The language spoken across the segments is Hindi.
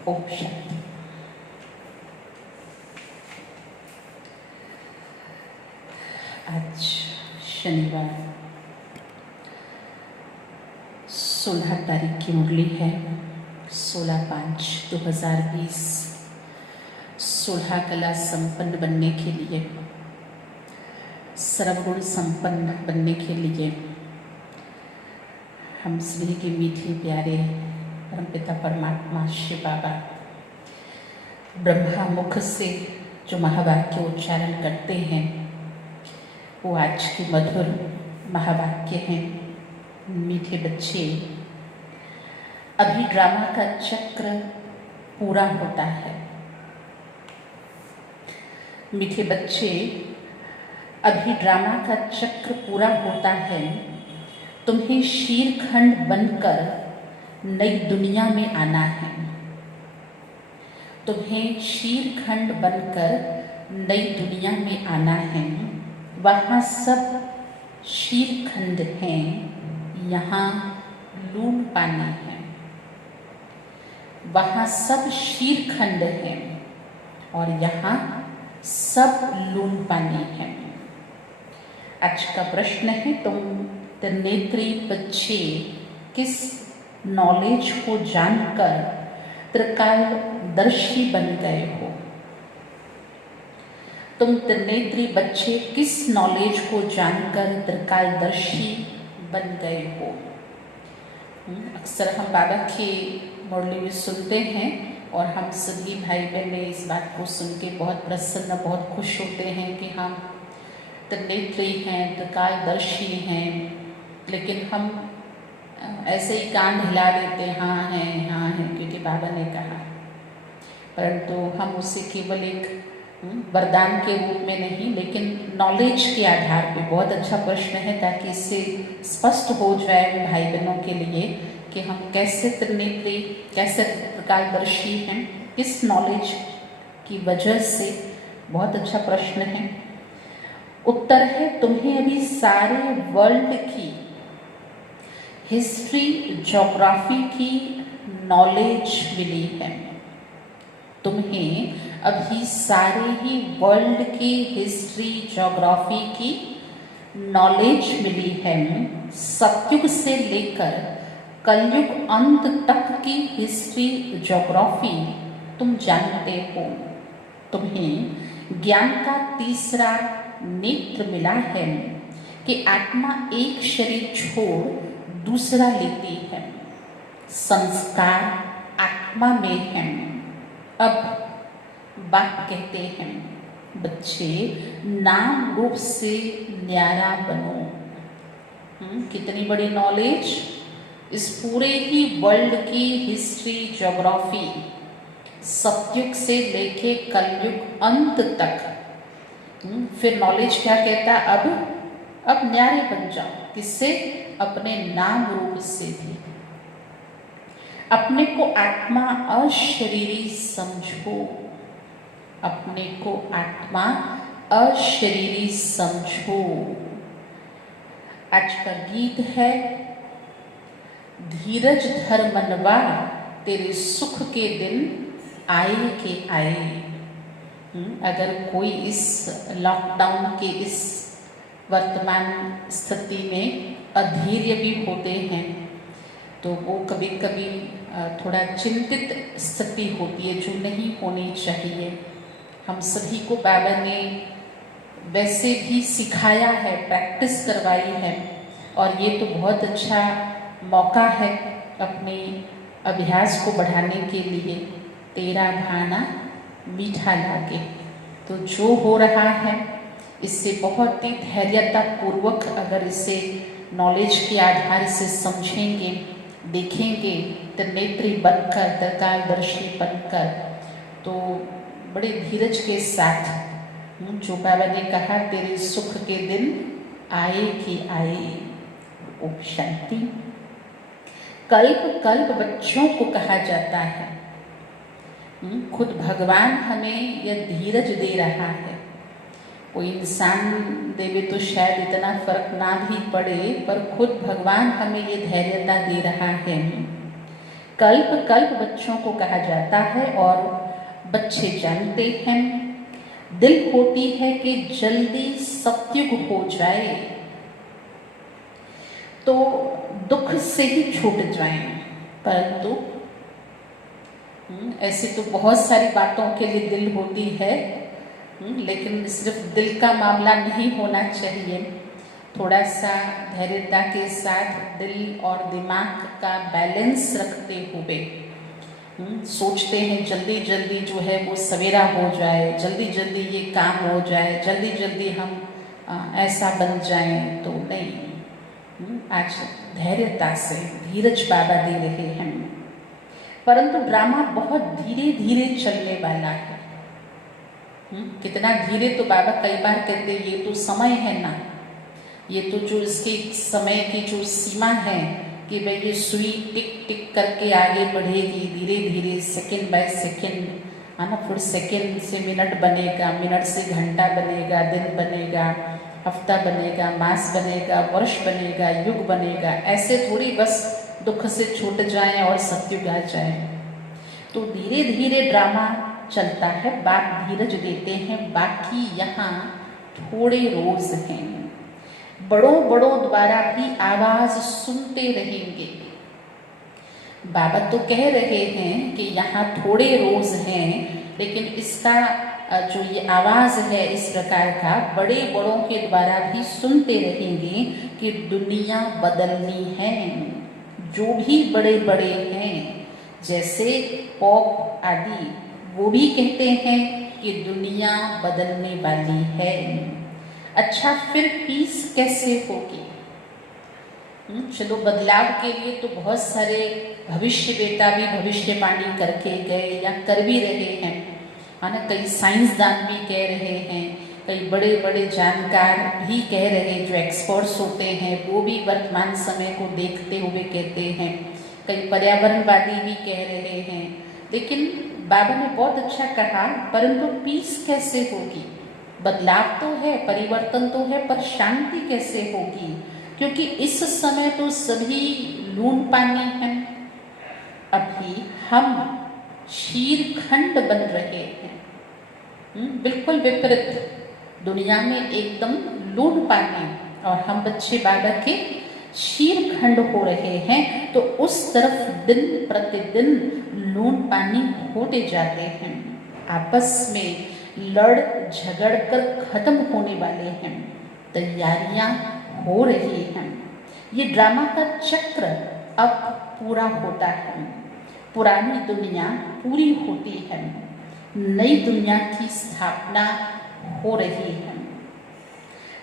ओम शांति। आज शनिवार 16 तारीख की मुरली है। 16/5/2020 16 कला संपन्न बनने के लिए, सर्वगुण संपन्न बनने के लिए हम सभी के मीठे प्यारे परमपिता परमात्मा शिव बाबा ब्रह्मा मुख से जो महावाक्य उच्चारण करते हैं वो आज के मधुर महावाक्य हैं। मीठे बच्चे, अभी ड्रामा का चक्र पूरा होता है। मीठे बच्चे, अभी ड्रामा का चक्र पूरा होता है। तुम्हें शीरखंड बनकर नई दुनिया में आना है। तुम्हें शीरखंड बनकर नई दुनिया में आना है। वहाँ सब शीरखंड हैं, यहाँ लूण पानी है। वहाँ सब शीरखंड हैं और यहाँ सब लूण पानी है। आज का प्रश्न है, तुम त्रिनेत्री बच्चे किस नॉलेज को जानकर त्रिकालदर्शी बन गए हो? तुम त्रिनेत्री बच्चे किस नॉलेज को जानकर त्रिकालदर्शी बन गए हो? अक्सर हम बाबा की मुरली में सुनते हैं और हम सभी भाई बहनें इस बात को सुन के बहुत प्रसन्न, बहुत खुश होते हैं कि हम त्रिनेत्री हैं, त्रिकालदर्शी हैं। लेकिन हम ऐसे ही कान हिला देते, हाँ हैं, क्योंकि बाबा ने कहा। परंतु हम उसे केवल एक वरदान के रूप में नहीं, लेकिन नॉलेज के आधार पे, बहुत अच्छा प्रश्न है ताकि इससे स्पष्ट हो जाए भाई बहनों के लिए कि हम कैसे त्रिनेत्री, कैसे त्रिकालदर्शी हैं, किस नॉलेज की वजह से। बहुत अच्छा प्रश्न है। उत्तर है, तुम्हें अभी सारे वर्ल्ड की हिस्ट्री, ज्योग्राफी की नॉलेज मिली है। तुम्हें अभी सारे ही वर्ल्ड की हिस्ट्री, ज्योग्राफी की नॉलेज मिली है। सतयुग से लेकर कलयुग अंत तक की हिस्ट्री, ज्योग्राफी तुम जानते हो। तुम्हें ज्ञान का तीसरा नेत्र मिला है कि आत्मा एक शरीर छोड़ दूसरा लेती है। संस्कार आत्मा में है। अब बाप कहते हैं, बच्चे नाम रूप से न्यारा बनो। कितनी बड़ी नॉलेज! इस पूरे ही वर्ल्ड की हिस्ट्री, ज्योग्राफी, सतयुग से लेके कलयुग अंत तक। फिर नॉलेज क्या कहता? अब न्यारे बन जाओ। किससे? अपने नाम रूप से भी। अपने को आत्मा अशरीरी समझो। अपने को आत्मा अशरीरी समझो। आज का गीत है, धीरज धर मनवा, तेरे सुख के दिन आए के आए। अगर कोई इस लॉकडाउन के इस वर्तमान स्थिति में अधीर्य भी होते हैं तो वो कभी कभी थोड़ा चिंतित स्थिति होती है, जो नहीं होनी चाहिए। हम सभी को बाबा ने वैसे भी सिखाया है, प्रैक्टिस करवाई है, और ये तो बहुत अच्छा मौका है अपने अभ्यास को बढ़ाने के लिए। तेरा भाना मीठा लागे। तो जो हो रहा है इससे बहुत ही धैर्यता पूर्वक अगर इसे नॉलेज के आधार से समझेंगे, देखेंगे, त्रिनेत्री बनकर, त्रिकालदर्शी बनकर, तो बड़े धीरज के साथ, जो बाबा ने कहा, तेरे सुख के दिन आए कि आए। ओम शांति। कल्प कल्प बच्चों को कहा जाता है। खुद भगवान हमें यह धीरज दे रहा है। कोई इंसान देवे तो शायद इतना फर्क ना भी पड़े, पर खुद भगवान हमें ये धैर्यता दे रहा है। कल्प कल्प बच्चों को कहा जाता है और बच्चे जानते हैं। दिल होती है कि जल्दी सत्युग हो जाए तो दुख से ही छूट जाएं, परंतु ऐसी तो बहुत सारी बातों के लिए दिल होती है, लेकिन सिर्फ दिल का मामला नहीं होना चाहिए। थोड़ा सा धैर्यता के साथ दिल और दिमाग का बैलेंस रखते हुए सोचते हैं जल्दी जल्दी जो है वो सवेरा हो जाए, जल्दी जल्दी ये काम हो जाए, जल्दी जल्दी हम ऐसा बन जाएं, तो नहीं। आज धैर्यता से धीरज बाबा दे रहे हैं, परंतु ड्रामा बहुत धीरे धीरे चलने वाला है। कितना धीरे, तो बाबा कई बार कहते ये तो समय है ना, ये तो जो इसके समय की जो सीमा है कि भाई ये सुई टिक टिक करके आगे बढ़ेगी धीरे धीरे, सेकंड बाय सेकंड, है ना। फिर सेकंड से मिनट बनेगा, मिनट से घंटा बनेगा, दिन बनेगा, हफ्ता बनेगा, मास बनेगा, वर्ष बनेगा, युग बनेगा। ऐसे थोड़ी बस दुख से छूट जाए और सत्युग आ जाए। तो धीरे धीरे ड्रामा चलता है, बाप धीरज देते हैं। बाकी यहाँ थोड़े रोज हैं, बड़ों बड़ों द्वारा भी आवाज सुनते रहेंगे। बाबा तो कह रहे हैं कि यहाँ थोड़े रोज हैं, लेकिन इसका जो ये आवाज है इस प्रकार का बड़े बड़ों के द्वारा भी सुनते रहेंगे कि दुनिया बदलनी है। जो भी बड़े बड़े हैं जैसे पॉप आदि, वो भी कहते हैं कि दुनिया बदलने वाली है। अच्छा, फिर पीस कैसे होगी? चलो, बदलाव के लिए तो बहुत सारे भविष्य बेटा भी भविष्यवाणी करके गए या कर भी रहे हैं, है ना। कई साइंसदान भी कह रहे हैं, कई बड़े बड़े जानकार भी कह रहे हैं, जो एक्सपर्ट्स होते हैं वो भी वर्तमान समय को देखते हुए कहते हैं। कई पर्यावरणवादी भी कह रहे हैं। लेकिन बाबा ने बहुत अच्छा कहा, परंतु पीस कैसे होगी? बदलाव तो है, परिवर्तन तो है, पर शांति कैसे होगी? क्योंकि इस समय तो सभी लून पानी है। अभी हम शीरखंड बन रहे हैं, बिल्कुल विपरीत। दुनिया में एकदम लून पानी, और हम बच्चे बाबा के शीरखंड हो रहे हैं। तो उस तरफ दिन प्रतिदिन लून पानी होते जाते हैं, आपस में लड़ झगड़ कर खत्म होने वाले हैं, तैयारियां हो रही हैं। ये ड्रामा का चक्र अब पूरा होता है। पुरानी दुनिया पूरी होती है, नई दुनिया की स्थापना हो रही है।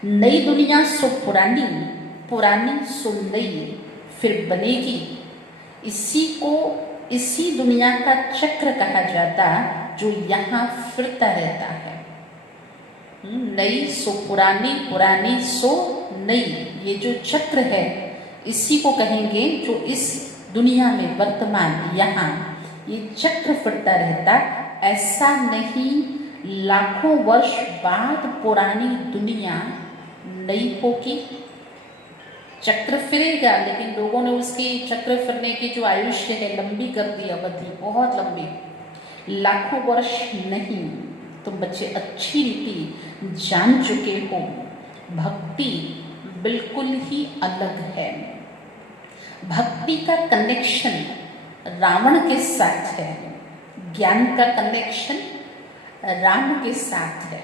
नई दुनिया सो पुरानी, पुरानी सो नई फिर बनेगी। इसी दुनिया का चक्र कहा जाता, जो यहाँ फिरता रहता है। नई सो पुरानी, पुरानी सो नई, ये जो चक्र है इसी को कहेंगे, जो इस दुनिया में वर्तमान यहाँ ये चक्र फिरता रहता। ऐसा नहीं लाखों वर्ष बाद पुरानी दुनिया नई होगी। चक्र फिरेगा, लेकिन लोगों ने उसकी चक्र फिरने की जो आयुष्य है लंबी कर दी, अवधि बहुत लंबी, लाखों वर्ष नहीं। तुम बच्चे अच्छी रीति जान चुके हो, भक्ति बिल्कुल ही अलग है। भक्ति का कनेक्शन रावण के साथ है, ज्ञान का कनेक्शन राम के साथ है।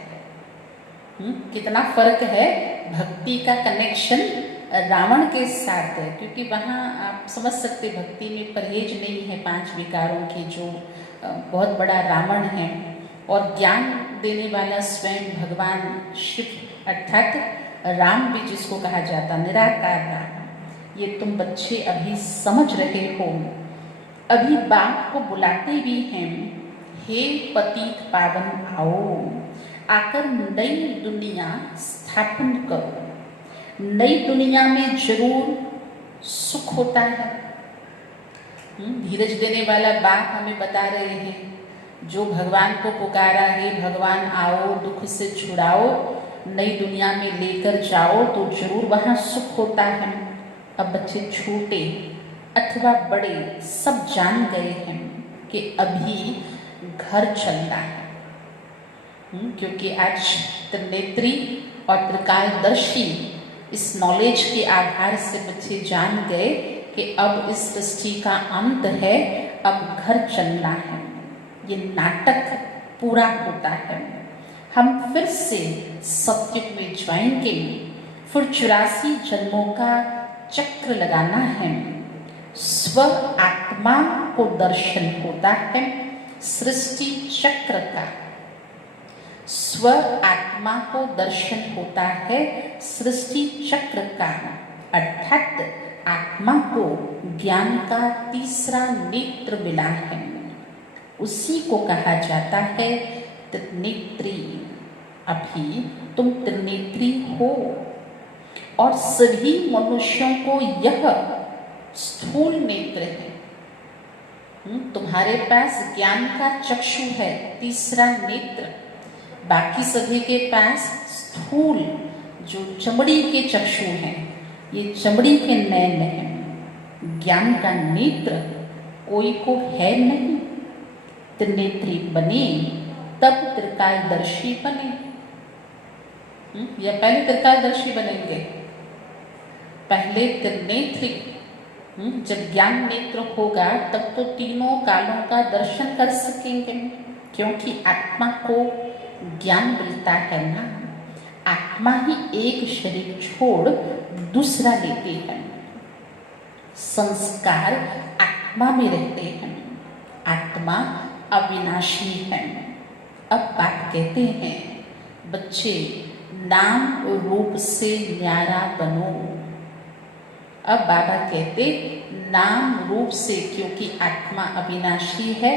कितना फर्क है? भक्ति का कनेक्शन रावण के साथ है, क्योंकि वहाँ आप समझ सकते भक्ति में परहेज नहीं है 5 विकारों की, जो बहुत बड़ा रावण है। और ज्ञान देने वाला स्वयं भगवान शिव अर्थात राम भी जिसको कहा जाता, निराकार राम। ये तुम बच्चे अभी समझ रहे हो। अभी बाप को बुलाते भी हैं, हे पतित पावन आओ, आकर नई दुनिया स्थापन करो। नई दुनिया में जरूर सुख होता है। धीरज देने वाला बाप हमें बता रहे हैं, जो भगवान को पुकारा है, भगवान आओ, दुख से छुड़ाओ, नई दुनिया में लेकर जाओ, तो जरूर वहाँ सुख होता है। अब बच्चे छोटे अथवा बड़े सब जान गए हैं कि अभी घर चलना है। क्योंकि आज त्रिनेत्री और त्रिकालदर्शी इस नॉलेज के आधार से बच्चे जान गए कि अब इस सृष्टि का अंत है, अब घर चलना है। ये नाटक पूरा होता है। हम फिर से सत्युग में जाएंगे, फिर 84 जन्मों का चक्र लगाना है। स्व आत्मा को दर्शन होता है सृष्टि चक्र का। स्व आत्मा को दर्शन होता है सृष्टि चक्र का, अर्थात आत्मा को ज्ञान का तीसरा नेत्र मिला है। उसी को कहा जाता है त्रिनेत्री। अभी तुम त्रिनेत्री हो और सभी मनुष्यों को यह स्थूल नेत्र है। तुम्हारे पास ज्ञान का चक्षु है, तीसरा नेत्र। बाकी सभी के पास स्थूल जो चमड़ी के चक्षु हैं, ये चमड़ी के नयन हैं। ज्ञान का नेत्र कोई को है नहीं। त्रिनेत्री बने तब त्रिकालदर्शी बने, या पहले त्रिकालदर्शी बनेंगे? पहले त्रिनेत्री। जब ज्ञान नेत्र होगा तब तो तीनों कालों का दर्शन कर सकेंगे, क्योंकि आत्मा को ज्ञान मिलता है ना। आत्मा ही एक शरीर छोड़ दूसरा लेती है। संस्कार आत्मा में रहते हैं। आत्मा अविनाशी है। अब बात कहते हैं, बच्चे नाम रूप से न्यारा बनो। अब बाबा कहते नाम रूप से, क्योंकि आत्मा अविनाशी है,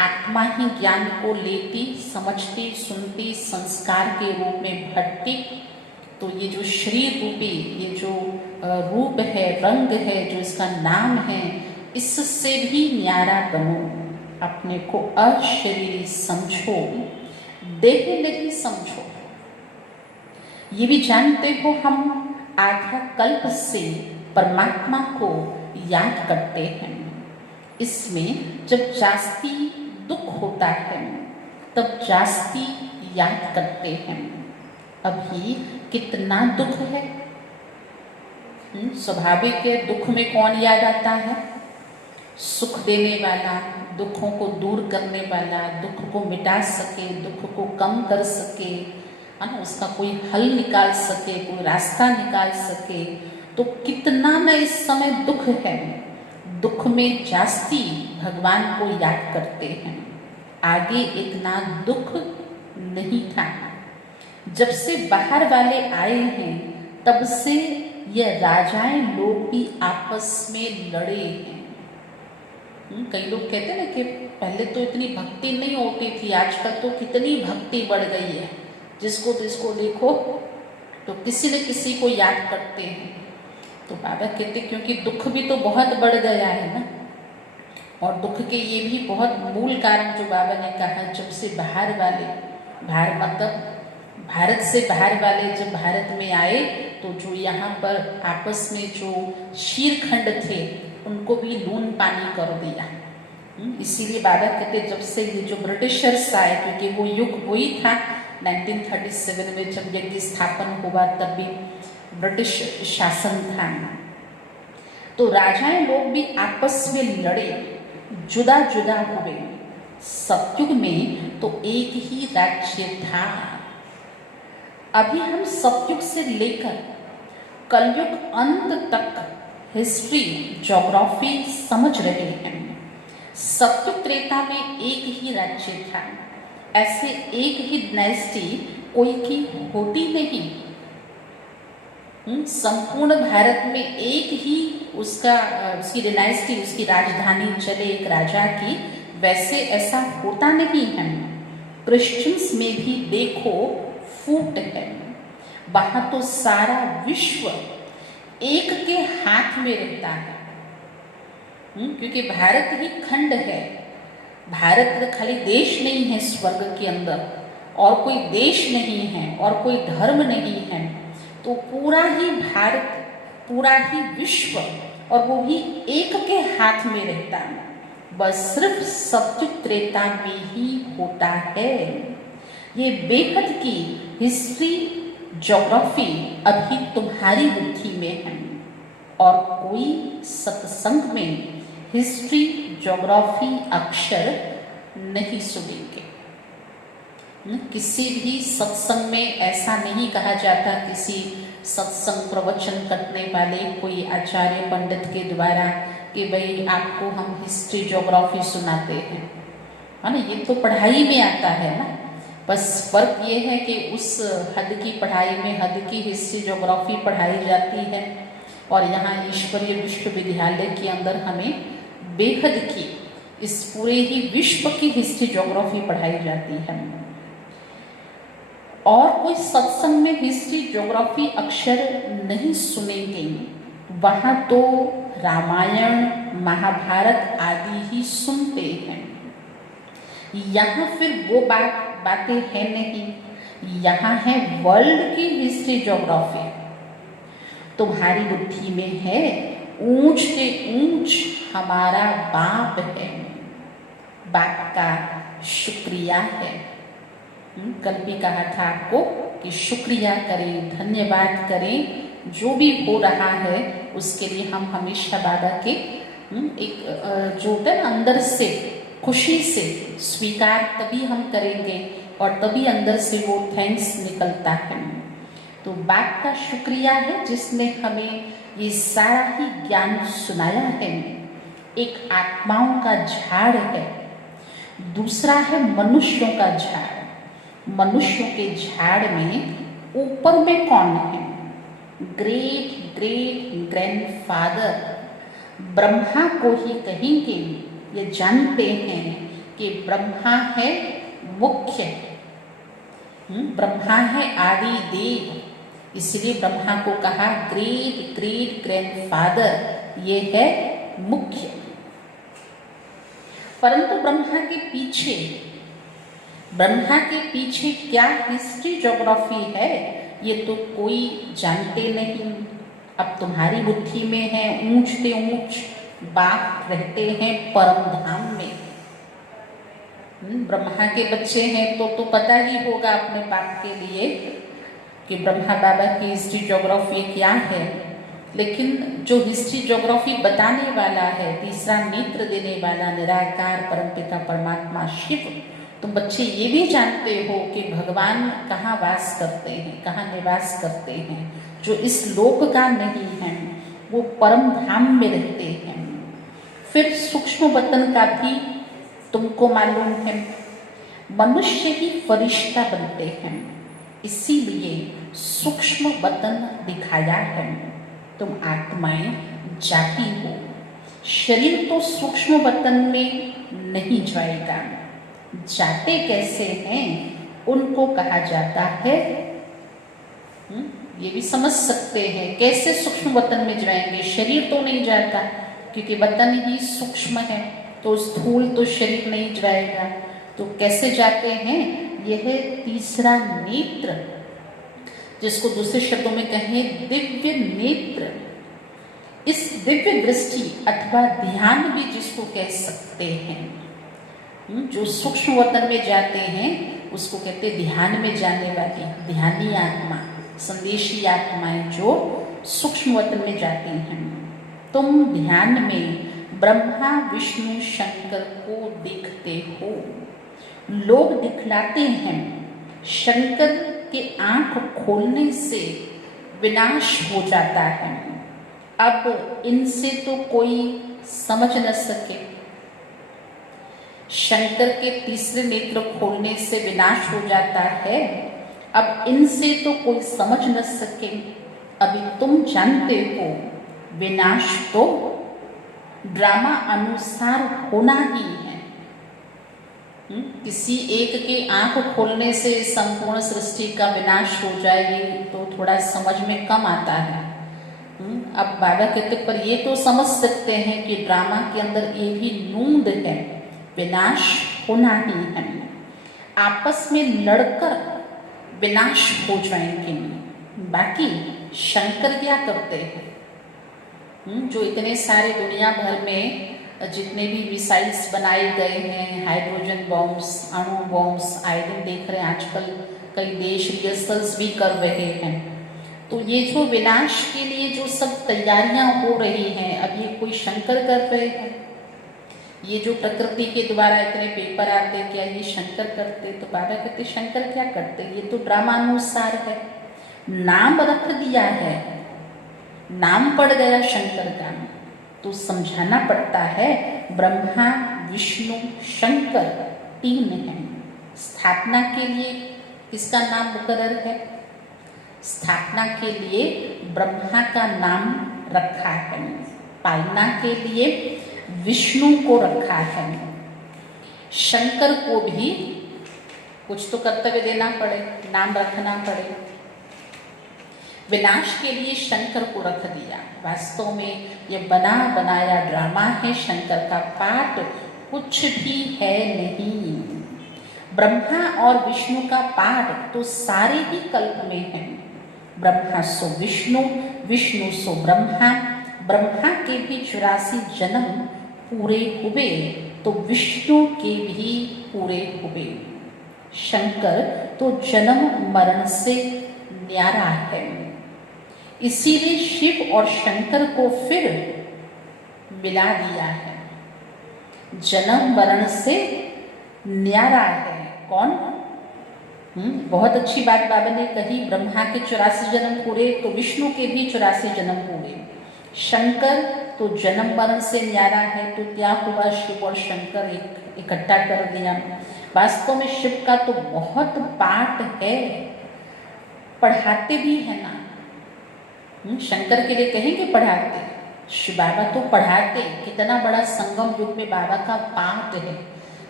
आत्मा ही ज्ञान को लेती, समझती, सुनती, संस्कार के रूप में भटती। तो ये जो शरीर रूपी, ये जो रूप है, रंग है, जो इसका नाम है, इससे भी न्यारा बनो। अपने को अशरीरी समझो, देह नहीं समझो। ये भी जानते हो हम आधा कल्प से परमात्मा को याद करते हैं। इसमें जब जास्ती दुख होता है तब जास्ती याद करते हैं। अभी कितना दुख है। स्वाभाविक है, दुख में कौन याद आता है? सुख देने वाला, दुखों को दूर करने वाला, दुख को मिटा सके, दुख को कम कर सके, है ना, उसका कोई हल निकाल सके, कोई रास्ता निकाल सके। तो कितना न इस समय दुख है। दुख में जास्ती भगवान को याद करते हैं। आगे इतना दुख नहीं था। जब से बाहर वाले आए हैं तब से ये राजाएं लोग भी आपस में लड़े हैं। कई लोग कहते हैं ना कि पहले तो इतनी भक्ति नहीं होती थी, आजकल तो कितनी भक्ति बढ़ गई है। जिसको देखो तो किसी न किसी को याद करते हैं। तो बाबा कहते क्योंकि दुख भी तो बहुत बढ़ गया है ना। और दुख के ये भी बहुत मूल कारण जो बाबा ने कहा, जब से बाहर वाले, बाहर मतलब भारत से बाहर वाले जब भारत में आए तो जो यहाँ पर आपस में जो शीरखंड थे उनको भी लून पानी कर दिया। इसीलिए बाबा कहते जब से ये जो ब्रिटिशर्स आए, क्योंकि वो युग वही था 1937 में जब यज्ञ स्थापन हुआ, तब भी ब्रिटिश शासन था। तो राजाएं लोग भी आपस में लड़े, जुदा जुदा हुए। सतयुग में तो एक ही राज्य था। अभी हम सतयुग से लेकर कलयुग अंत तक हिस्ट्री, ज्योग्राफी समझ रहे हैं। सतयुग त्रेता में एक ही राज्य था। ऐसे एक ही डायनेस्टी कोई की होती नहीं। संपूर्ण भारत में एक ही उसकी डायनेस्टी, उसकी राजधानी चले एक राजा की, वैसे ऐसा होता नहीं है। क्रिश्चियंस में भी देखो फूट है। वहां तो सारा विश्व एक के हाथ में रहता है। क्योंकि भारत ही खंड है। भारत खाली देश नहीं है स्वर्ग के अंदर, और कोई देश नहीं है, और कोई धर्म नहीं है। तो पूरा ही भारत, पूरा ही विश्व और वो भी एक के हाथ में रहता है, बस सिर्फ सत्युग त्रेता में ही होता है। ये बेहद की हिस्ट्री ज्योग्राफी अभी तुम्हारी बुद्धि में है और कोई सत्संग में हिस्ट्री ज्योग्राफी अक्षर नहीं सुनेंगे। किसी भी सत्संग में ऐसा नहीं कहा जाता किसी सत्संग प्रवचन करने वाले कोई आचार्य पंडित के द्वारा कि भाई आपको हम हिस्ट्री ज्योग्राफी सुनाते हैं, है ना। ये तो पढ़ाई में आता है ना, बस फर्क ये है कि उस हद की पढ़ाई में हद की हिस्ट्री ज्योग्राफी पढ़ाई जाती है और यहाँ ईश्वरीय विश्वविद्यालय के अंदर हमें बेहद की इस पूरे ही विश्व की हिस्ट्री ज्योग्राफी पढ़ाई जाती है। और कोई सत्संग में हिस्ट्री ज्योग्राफी अक्षर नहीं सुनेंगे, वहाँ तो रामायण महाभारत आदि ही सुनते हैं। यहाँ फिर वो बातें हैं नहीं, यहाँ है वर्ल्ड की हिस्ट्री ज्योग्राफी। तुम्हारी बुद्धि में है ऊंच से ऊंच हमारा बाप है, बाप का शुक्रिया है। कल भी कहा था आपको कि शुक्रिया करें, धन्यवाद करें, जो भी हो रहा है उसके लिए हम हमेशा बाबा के एक जो होता है अंदर से खुशी से स्वीकार तभी हम करेंगे और तभी अंदर से वो थैंक्स निकलता है। तो बाप का शुक्रिया है जिसने हमें ये सारा ही ज्ञान सुनाया है। एक आत्माओं का झाड़ है, दूसरा है मनुष्यों का झाड़। मनुष्यों के झाड़ में ऊपर में कौन है? ग्रेट ग्रेट ग्रैंडफादर ब्रह्मा को ही कहेंगे। ये जानते हैं कि ब्रह्मा है मुख्य, ब्रह्मा है आदि देव, इसलिए ब्रह्मा को कहा ग्रेट ग्रेट ग्रैंडफादर, ये है मुख्य। परंतु ब्रह्मा के पीछे क्या हिस्ट्री ज्योग्राफी है ये तो कोई जानते नहीं। अब तुम्हारी बुद्धि में है ऊंच से ऊंच बाप रहते हैं परम धाम में। ब्रह्मा के बच्चे हैं तो पता ही होगा अपने बाप के लिए कि ब्रह्मा बाबा की हिस्ट्री ज्योग्राफी क्या है। लेकिन जो हिस्ट्री ज्योग्राफी बताने वाला है, तीसरा नेत्र देने वाला निराकार परमपिता परमात्मा शिव, तुम बच्चे ये भी जानते हो कि भगवान कहाँ वास करते हैं, कहाँ निवास करते हैं। जो इस लोक का नहीं है वो परम धाम में रहते हैं। फिर सूक्ष्म वतन का भी तुमको मालूम है, मनुष्य ही फरिश्ता बनते हैं, इसीलिए सूक्ष्म वतन दिखाया है। तुम आत्माएं जाती हो, शरीर तो सूक्ष्म वतन में नहीं जाएगा। जाते कैसे हैं उनको कहा जाता है, ये भी समझ सकते हैं कैसे सूक्ष्म वतन में जाएंगे। शरीर तो नहीं जाता क्योंकि वतन ही सूक्ष्म है, तो स्थूल तो शरीर नहीं जाएगा। तो कैसे जाते हैं? यह तीसरा नेत्र, जिसको दूसरे शब्दों में कहें दिव्य नेत्र। इस दिव्य दृष्टि अथवा ध्यान भी जिसको कह सकते हैं, जो सूक्ष्म वतन में जाते हैं उसको कहते ध्यान में जाने वाली ध्यानी आत्मा, संदेशी आत्माएं जो सूक्ष्म वतन में जाती हैं। तुम ध्यान में ब्रह्मा विष्णु शंकर को देखते हो। लोग दिखलाते हैं शंकर के आंख खोलने से विनाश हो जाता है। अब इनसे तो कोई समझ न सके, शंकर के तीसरे नेत्र खोलने से विनाश हो जाता है। अब इनसे तो कोई समझ न सके। अभी तुम जानते हो विनाश तो ड्रामा अनुसार होना ही है। किसी एक के आंख खोलने से संपूर्ण सृष्टि का विनाश हो जाए तो थोड़ा समझ में कम आता है। अब बाबा कहते पर ये तो समझ सकते हैं कि ड्रामा के अंदर ये भी नूंद है, विनाश होना ही है। आपस में लड़कर विनाश हो जाएंगे। बाकी शंकर क्या करते हैं? जो इतने सारे दुनिया भर में जितने भी मिसाइल्स बनाए गए हैं, हाइड्रोजन बॉम्ब्स, अणु बॉम्ब्स, आयोडीन देख रहे हैं आजकल कई देश रिहर्सल्स भी कर रहे हैं। तो ये जो विनाश के लिए जो सब तैयारियां हो रही हैं, अब ये कोई शंकर कर रहे हैं? ये जो प्रकृति के द्वारा इतने पेपर आते, क्या ये शंकर करते? तो बाबा कहते शंकर क्या करते, ये तो ड्रामानुसार है, नाम रख दिया है, नाम पड़ गया शंकर का, तो समझाना पड़ता है। ब्रह्मा विष्णु शंकर तीन हैं। स्थापना के लिए किसका नाम मुकर्रर है? स्थापना के लिए ब्रह्मा का नाम रखा है, पालना के लिए विष्णु को रखा है, शंकर को भी कुछ तो कर्तव्य देना पड़े, नाम रखना पड़े। विनाश के लिए शंकर को रख दिया। वास्तव में ये बना बनाया ड्रामा है, शंकर का पाठ कुछ भी है नहीं। ब्रह्मा और विष्णु का पाठ तो सारे ही कल्प में है। ब्रह्मा सो विष्णु, विष्णु सो ब्रह्मा, ब्रह्मा के भी 84 जन्म पूरे हुए तो विष्णु के भी पूरे हुए। शंकर तो जन्म मरण से न्यारा है, इसीलिए शिव और शंकर को फिर मिला दिया है। जन्म मरण से न्यारा है कौन? बहुत अच्छी बात बाबा ने कही। ब्रह्मा के 84 जन्म पूरे तो विष्णु के भी 84 जन्म पूरे। शंकर तो जन्म मरण से न्यारा है, तो क्या हुआ, शिव और शंकर इकट्ठा कर दिया। वास्तव में शिव का तो बहुत पाठ है, पढ़ाते भी है ना। शंकर के लिए कहेंगे पढ़ाते, शिव बाबा तो पढ़ाते। कितना बड़ा संगम युग में बाबा का पाठ है,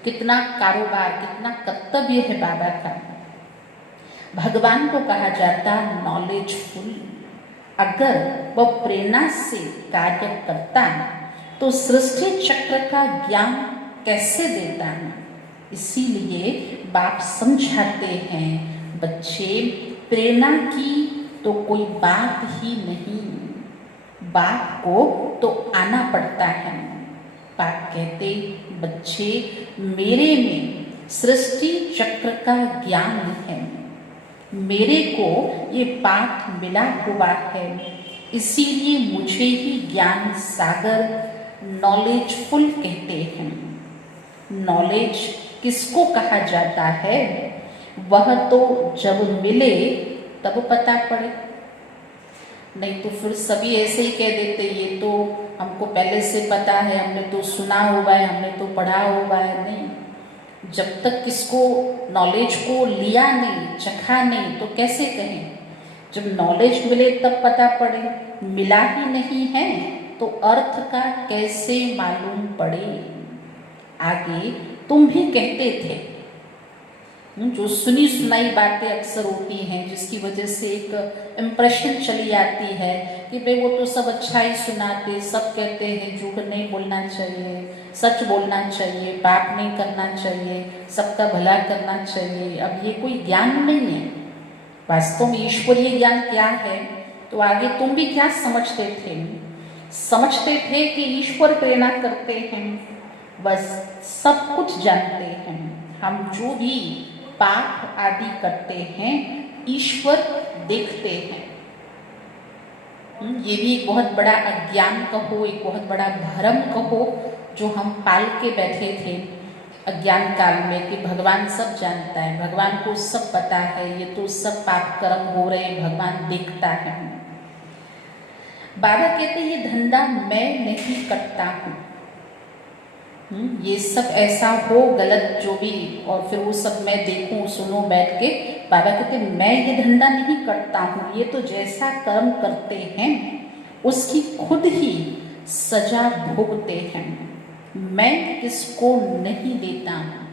कितना कारोबार, कितना कर्तव्य है बाबा का। भगवान को कहा जाता नॉलेजफुल। अगर वह प्रेरणा से कार्य करता तो सृष्टि चक्र का ज्ञान कैसे देता? इसीलिए बाप समझाते हैं, बच्चे प्रेरणा की तो कोई बात ही नहीं, बाप को तो आना पड़ता है। बाप कहते बच्चे मेरे में सृष्टि चक्र का ज्ञान है, मेरे को ये पाठ मिला हुआ है, इसीलिए मुझे ही ज्ञान सागर नॉलेजफुल कहते हैं। नॉलेज किसको कहा जाता है? वह तो जब मिले तब पता पड़े, नहीं तो फिर सभी ऐसे ही कह देते ये तो हमको पहले से पता है, हमने तो सुना हुआ है, हमने तो पढ़ा हुआ है। नहीं, जब तक किसको नॉलेज को लिया नहीं, चखा नहीं, तो कैसे कहें? जब नॉलेज मिले तब पता पड़े, मिला ही नहीं है तो अर्थ का कैसे मालूम पड़े? आगे तुम भी कहते थे, जो सुनी सुनाई बातें अक्सर होती हैं, जिसकी वजह से एक इम्प्रेशन चली आती है कि भाई वो तो सब अच्छा ही सुनाते, सब कहते हैं झूठ नहीं बोलना चाहिए, सच बोलना चाहिए, पाप नहीं करना चाहिए, सबका भला करना चाहिए। अब ये कोई ज्ञान नहीं है। वास्तव में ईश्वरीय ज्ञान क्या है? तो आगे तुम भी क्या समझते थे? समझते थे कि ईश्वर प्रेरणा करते हैं, बस सब कुछ जानते हैं। हम जो भी पाप आदि करते हैं ईश्वर देखते हैं। ये भी एक बहुत बड़ा अज्ञान कहो, एक बहुत बड़ा भ्रम कहो, जो हम पाल के बैठे थे अज्ञान काल में कि भगवान सब जानता है, भगवान को सब पता है, ये तो सब पाप कर्म हो रहे हैं, भगवान देखता है। बाबा कहते ये धंधा मैं नहीं करता हूँ, ये सब ऐसा हो गलत जो भी, और फिर वो सब मैं देखूं सुनूं बैठ के। बाबा कहते मैं ये धंधा नहीं करता हूँ, ये तो जैसा कर्म करते हैं उसकी खुद ही सजा भोगते हैं, मैं किसको नहीं देता हूँ।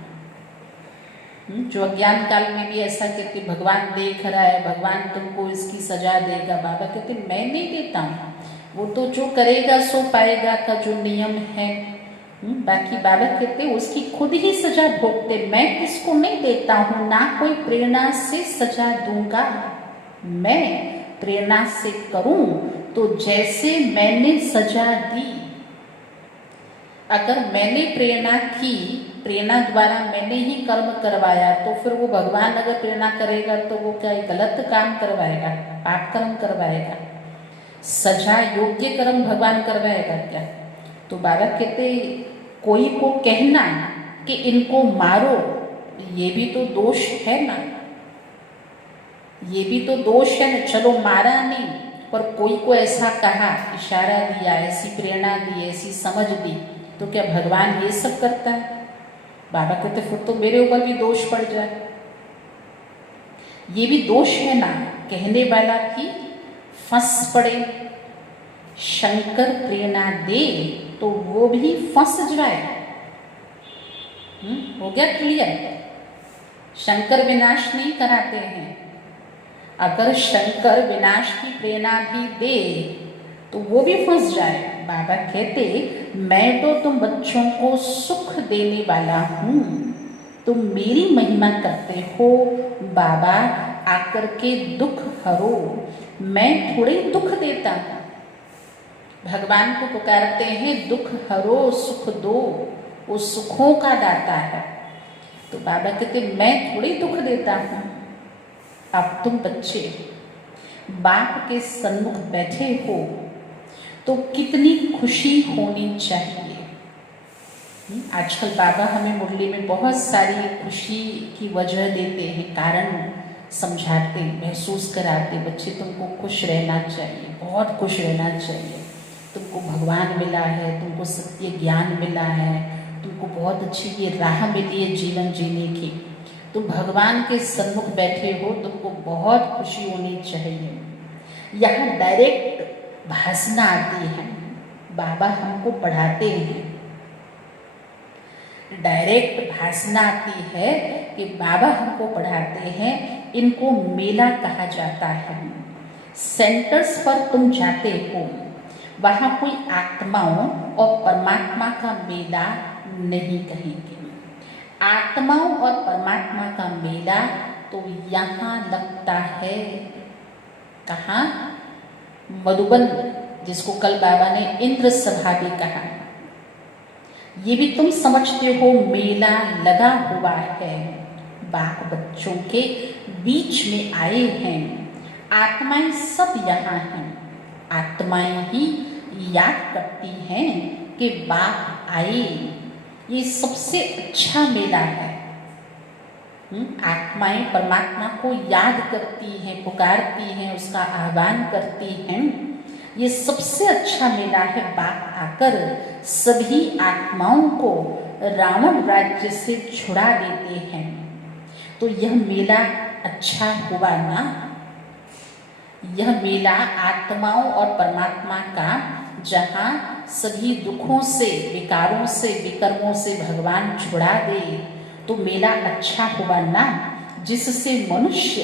जो अज्ञान काल में भी ऐसा कहते भगवान देख रहा है, भगवान तुमको इसकी सजा देगा। बाबा कहते मैं नहीं देता हूँ, वो तो जो करेगा सो पाएगा का जो नियम है। बाकी बाबा कहते उसकी खुद ही सजा भोगते, मैं किसको नहीं देता हूँ, ना कोई प्रेरणा से सजा दूंगा। मैं प्रेरणा से करूं तो जैसे मैंने सजा दी, अगर मैंने प्रेरणा की, प्रेरणा द्वारा मैंने ही कर्म करवाया, तो फिर वो भगवान अगर प्रेरणा करेगा तो वो क्या गलत काम करवाएगा, पाप कर्म करवाएगा? सजा योग्य कर्म भगवान करवाएगा क्या? तो बाबा कहते कोई को कहना कि इनको मारो, ये भी तो दोष है ना, ये भी तो दोष है ना। चलो मारा नहीं, पर कोई को ऐसा कहा, इशारा दिया, ऐसी प्रेरणा दी, ऐसी समझ दी, तो क्या भगवान ये सब करता है? बाबा कहते फिर तो मेरे ऊपर भी दोष पड़ जाए। ये भी दोष है ना, कहने वाला भी फंस पड़े। शंकर प्रेरणा दे तो वो भी फंस जाए। हो गया क्लियर? शंकर विनाश नहीं कराते हैं। अगर शंकर विनाश की प्रेरणा भी दे तो वो भी फंस जाए। बाबा कहते मैं तो तुम बच्चों को सुख देने वाला हूँ, तुम मेरी महिमा करते हो। बाबा आकर के दुख हरो, मैं थोड़े दुख देता हूँ। भगवान को पुकारते हैं दुख हरो सुख दो, वो सुखों का दाता है। तो बाबा कहते मैं थोड़ी दुख देता हूँ। अब तुम बच्चे बाप के सन्मुख बैठे हो तो कितनी खुशी होनी चाहिए। आजकल बाबा हमें मुरली में बहुत सारी खुशी की वजह देते हैं, कारण समझाते, महसूस कराते, बच्चे तुमको खुश रहना चाहिए, बहुत खुश रहना चाहिए, तुमको भगवान मिला है, तुमको सत्य ज्ञान मिला है, तुमको बहुत अच्छी ये राह मिली है जीवन जीने की, तुम भगवान के सन्मुख बैठे हो, तुमको बहुत खुशी होनी चाहिए। यहाँ डायरेक्ट भाषणा आती है, बाबा हमको पढ़ाते हैं, डायरेक्ट भाषणा आती है कि बाबा हमको पढ़ाते हैं। इनको मेला कहा जाता है। सेंटर्स पर तुम जाते हो, वहाँ कोई आत्माओं और परमात्मा का मेला नहीं कहेंगे। आत्माओं और परमात्मा का मेला तो यहाँ लगता है। कहाँ? मधुबन, जिसको कल बाबा ने इंद्र सभा भी कहा। ये भी तुम समझते हो मेला लगा हुआ है, बाप बच्चों के बीच में आए हैं, आत्माएं सब यहाँ हैं। आत्माएं ही याद करती हैं कि बाप आए। ये सबसे अच्छा मेला है। आत्माएं परमात्मा को याद करती हैं, पुकारती हैं, उसका आह्वान करती हैं। ये सबसे अच्छा मेला है। बाप आकर सभी आत्माओं को रावण राज्य से छुड़ा देते हैं। तो यह मेला अच्छा हुआ ना। यह मेला आत्माओं और परमात्मा का, जहाँ सभी दुखों से, विकारों से, विकर्मों से भगवान छुड़ा दे, तो मेला अच्छा हुआ ना, जिससे मनुष्य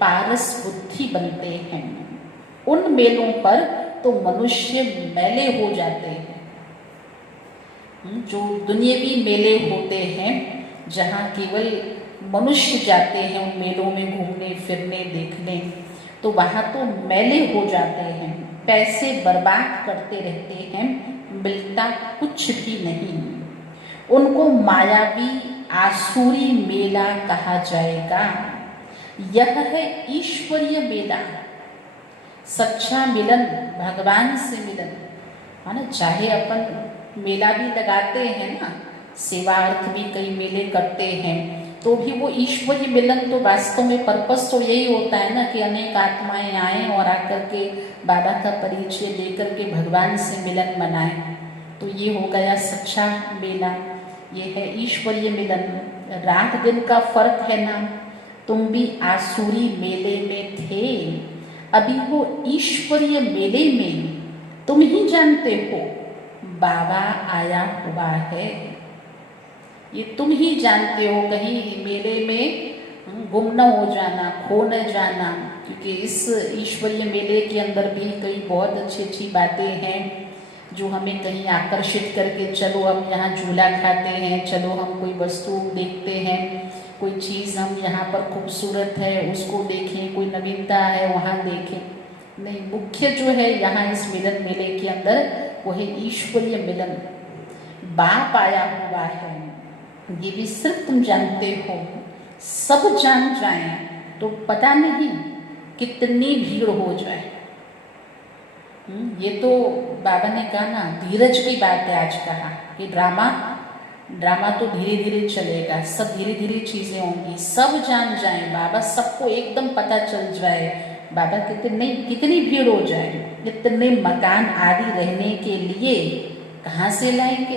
पारस बुद्धि बनते हैं। उन मेलों पर तो मनुष्य मेले हो जाते हैं। जो दुनियावी मेले होते हैं, जहाँ केवल मनुष्य जाते हैं उन मेलों में घूमने फिरने देखने, तो वहाँ तो मेले हो जाते हैं, पैसे बर्बाद करते रहते हैं, मिलता कुछ भी नहीं। उनको मायावी आसुरी मेला कहा जाएगा। यह है ईश्वरीय मेला, सच्चा मिलन, भगवान से मिलन, है ना। चाहे अपन मेला भी लगाते हैं ना, सेवार्थ भी कई मेले करते हैं, तो भी वो ईश्वरीय मिलन तो वास्तव में पर्पस तो यही होता है ना कि अनेक आत्माएं आएं और आकर के बाबा का परिचय लेकर के भगवान से मिलन मनाएं। तो ये हो गया सच्चा मेला, ये है ईश्वरीय मिलन। रात दिन का फर्क है ना। तुम भी आसुरी मेले में थे, अभी वो ईश्वरीय मेले में तुम ही जानते हो बाबा आया हुआ है। ये तुम ही जानते हो। कहीं मेले में गुम न हो जाना, खो न जाना, क्योंकि इस ईश्वरीय मेले के अंदर भी कई बहुत अच्छी अच्छी बातें हैं जो हमें कहीं आकर्षित करके, चलो हम यहाँ झूला खाते हैं, चलो हम कोई वस्तु देखते हैं, कोई चीज़ हम यहाँ पर खूबसूरत है उसको देखें, कोई नवीनता है वहाँ देखें। नहीं, मुख्य जो है यहाँ इस मिलन मेले के अंदर वो है ईश्वरीय मिलन। बाप आया हुआ है, ये भी सिर्फ तुम जानते हो। सब जान जाएं तो पता नहीं कितनी भीड़ हो जाए। ये तो बाबा ने कहा ना, धीरज की बात है आज कहा कि ड्रामा तो धीरे धीरे चलेगा, सब धीरे धीरे चीजें होंगी, सब जान जाए बाबा, सबको एकदम पता चल जाए। बाबा कहते नहीं, कितनी भीड़ हो जाए, इतने मकान आदि रहने के लिए कहाँ से लाएंगे।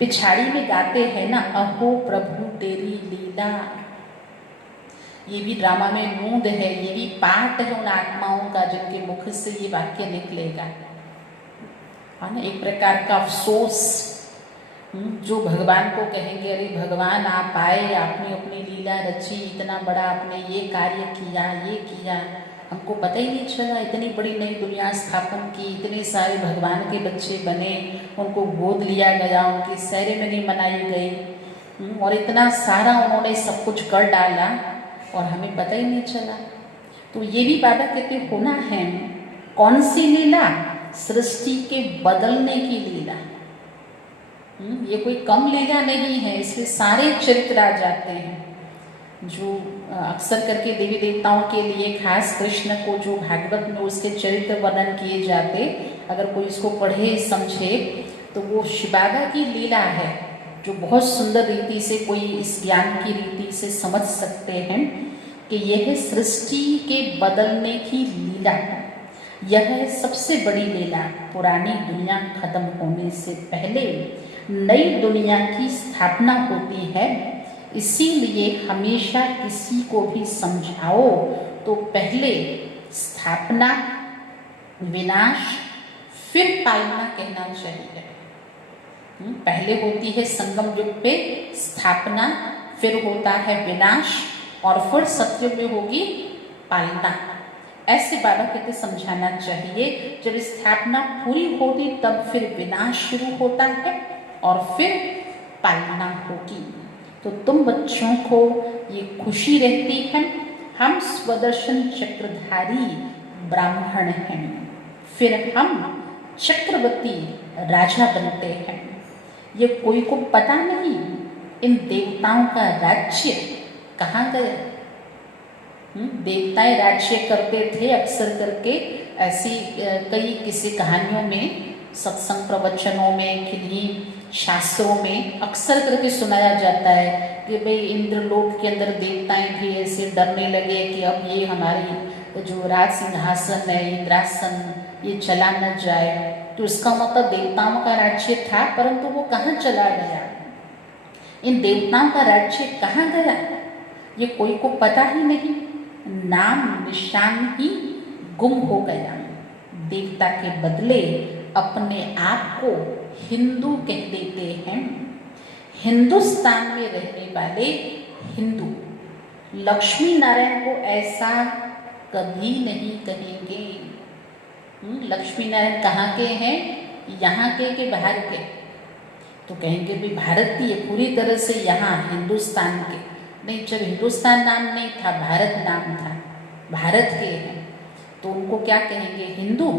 पिछाड़ी में गाते हैं ना, अहो प्रभु तेरी लीला। ये भी ड्रामा में नूंद है, ये भी पाठ है उन आत्माओं का जिनके मुख से ये वाक्य निकलेगा। है ना, एक प्रकार का अफसोस जो भगवान को कहेंगे, अरे भगवान आप आए, आपने अपनी लीला रची, इतना बड़ा आपने ये कार्य किया, ये किया, हमको पता ही नहीं चला, इतनी बड़ी नई दुनिया स्थापन की, इतने सारे भगवान के बच्चे बने, उनको गोद लिया गया, उनकी सेरेमनी मनाई गई और इतना सारा उन्होंने सब कुछ कर डाला और हमें पता ही नहीं चला। तो ये भी बाबा कहते होना है। कौन सी लीला? सृष्टि के बदलने की लीला। ये कोई कम लीला नहीं है, इसमें सारे चरित्र आ जाते हैं जो अक्सर करके देवी देवताओं के लिए, खास कृष्ण को जो भागवत में उसके चरित्र वर्णन किए जाते, अगर कोई इसको पढ़े समझे तो वो शिवागा की लीला है जो बहुत सुंदर रीति से कोई इस ज्ञान की रीति से समझ सकते हैं कि यह सृष्टि के बदलने की लीला, यह सबसे बड़ी लीला। पुरानी दुनिया खत्म होने से पहले नई दुनिया की स्थापना होती है। इसीलिए हमेशा किसी को भी समझाओ तो पहले स्थापना, विनाश, फिर पालना कहना चाहिए। पहले होती है संगम युग पे स्थापना, फिर होता है विनाश और फिर सत्य में होगी पालना। ऐसे बाबा कहते समझाना चाहिए। जब स्थापना पूरी होती तब फिर विनाश शुरू होता है और फिर पालना होगी। तो तुम बच्चों को ये खुशी रहती है, हम स्वदर्शन चक्रधारी ब्राह्मण हैं, फिर हम चक्रवर्ती राजा बनते हैं। ये कोई को पता नहीं इन देवताओं का राज्य कहाँ गया। देवताएं राज्य करते थे अक्सर करके, ऐसी कई किसी कहानियों में, सत्संग प्रवचनों में, किन्हीं शास्त्रों में अक्सर करके सुनाया जाता है कि भाई इंद्रलोक के अंदर देवताएं भी ऐसे डरने लगे कि अब ये हमारी जो राज सिंहासन है, इंद्रासन, ये चला न जाए। तो इसका मतलब देवताओं का राज्य था, परंतु वो कहाँ चला गया, इन देवताओं का राज्य कहाँ गया, ये कोई को पता ही नहीं। नाम निशान ही गुम हो गया। देवता के बदले अपने आप को हिंदू कह देते हैं। हिंदुस्तान में रहने वाले हिंदू लक्ष्मी नारायण को ऐसा कभी नहीं कहेंगे। लक्ष्मी नारायण कहाँ के हैं, यहाँ के बाहर के? तो कहेंगे भी भारतीय, पूरी तरह से यहाँ हिंदुस्तान के नहीं। जब हिंदुस्तान नाम नहीं था, भारत नाम था, भारत के हैं, तो उनको क्या कहेंगे, हिंदू?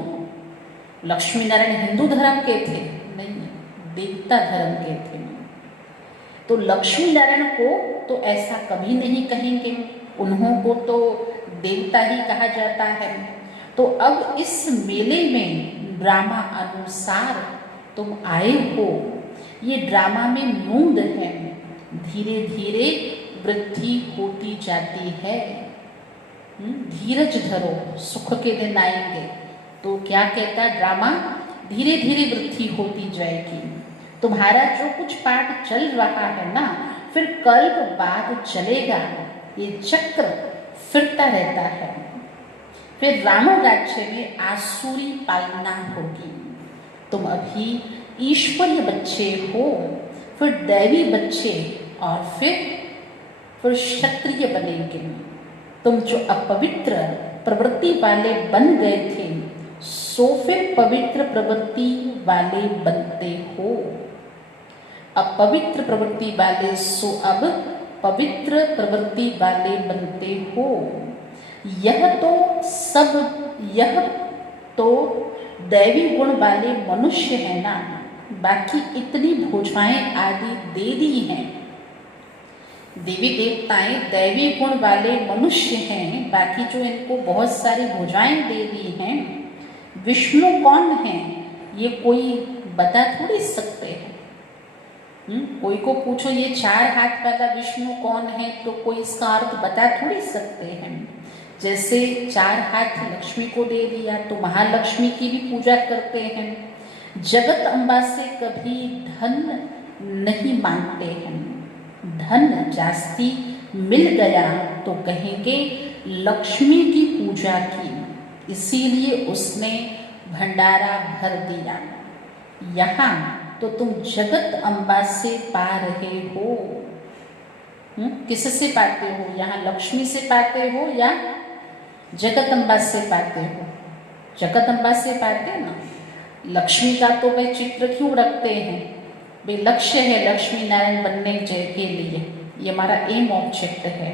लक्ष्मी नारायण हिंदू धर्म के थे? नहीं, देवता धर्म के थे। तो लक्ष्मी नारायण को तो ऐसा कभी नहीं कहेंगे, उन्हों को तो देवता ही कहा जाता है। तो अब इस मेले में ड्रामा अनुसार तुम आए हो, ये ड्रामा में नूंद है, धीरे धीरे वृद्धि होती जाती है। धीरज धरो, सुख के दिन आएंगे। तो क्या कहता है ड्रामा, धीरे धीरे वृद्धि होती जाएगी। तुम्हारा जो कुछ पाठ चल रहा है ना, फिर कल्प बाद चलेगा, ये चक्र फिरता रहता है। फिर राम राज्य में आसुरी पालना होगी। तुम अभी ईश्वरीय बच्चे हो, फिर दैवी बच्चे और फिर क्षत्रिय बनेंगे। तुम जो अपवित्र प्रवृत्ति वाले बन गए थे, सो फिर पवित्र प्रवृत्ति वाले बनते हो। अपवित्र प्रवृत्ति वाले सो अब पवित्र प्रवृत्ति वाले बनते हो। यह तो दैवी गुण वाले मनुष्य है ना, बाकी इतनी भुजाएं आदि दे दी हैं। देवी देवताएं दैवी गुण वाले मनुष्य हैं, बाकी जो इनको बहुत सारी भुजाएं दे दी हैं। विष्णु कौन है ये कोई बता थोड़ी सकते हैं। कोई को पूछो ये 4 हाथ वाला विष्णु कौन है, तो कोई इसका अर्थ बता थोड़ी सकते हैं। जैसे 4 हाथ लक्ष्मी को दे दिया तो महालक्ष्मी की भी पूजा करते हैं। जगत अम्बा से कभी धन नहीं मांगते हैं। धन जास्ती मिल गया तो कहेंगे लक्ष्मी की पूजा की, इसीलिए उसने भंडारा भर दिया। यहाँ तो तुम जगत अम्बा से पा रहे हो। किससे पाते हो? यहाँ लक्ष्मी से पाते हो या जगत अम्बा से पाते हो? जगत अम्बा से पाते ना। लक्ष्मी का तो भाई चित्र क्यों रखते हैं? भाई लक्ष्य है लक्ष्मी नारायण बनने के लिए, ये हमारा एम ऑब्जेक्ट है।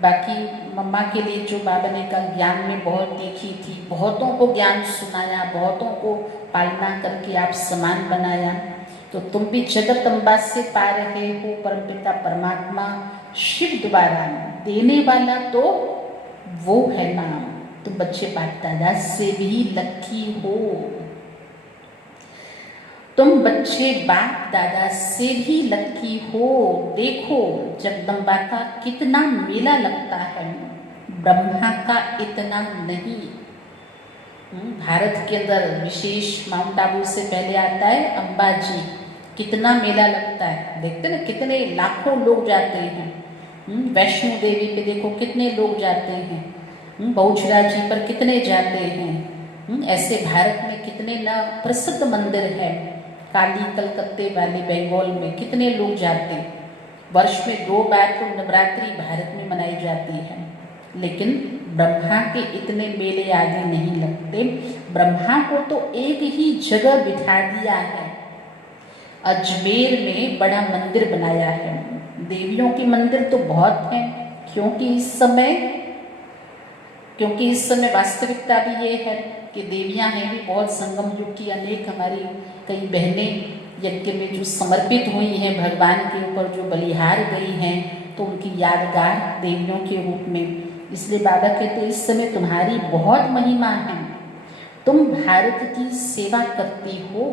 बाकी मम्मा के लिए जो बाबा ने कल ज्ञान में बहुत देखी थी, बहुतों को ज्ञान सुनाया, बहुतों को पालना करके आप समान बनाया, तो तुम भी जगत अम्बा से पा रहे हो। परमपिता परमात्मा शिव द्वारा देने वाला तो वो है ना। तुम बच्चे बाप दादा से भी लकी हो। तुम बच्चे बाप दादा से भी लकी हो। देखो जगदम्बा का कितना मेला लगता है, ब्रह्मा का इतना नहीं। भारत के अंदर विशेष माउंट आबू से पहले आता है अंबाजी, कितना मेला लगता है। देखते ना कितने लाखों लोग जाते हैं। वैष्णो देवी पे देखो कितने लोग जाते हैं। बहुचरा जी पर कितने जाते हैं। ऐसे भारत में कितने न प्रसिद्ध मंदिर है। काली कलकत्ते वाले बंगाल में कितने लोग जाते हैं। वर्ष में 2 बार तो नवरात्रि भारत में मनाई जाती है, लेकिन ब्रह्मा के इतने मेले आदि नहीं लगते। ब्रह्मा को तो एक ही जगह बिठा दिया है, अजमेर में बड़ा मंदिर बनाया है। देवियों के मंदिर तो बहुत हैं, क्योंकि इस समय वास्तविकता भी ये है कि देवियां हैं भी बहुत। संगम युग की अनेक हमारी कई बहनें यज्ञ में जो समर्पित हुई हैं भगवान के ऊपर, जो बलिहार गई हैं, तो उनकी यादगार देवियों के रूप में। इसलिए बाबा कहते इस समय तुम्हारी बहुत महिमा है। तुम भारत की सेवा करती हो,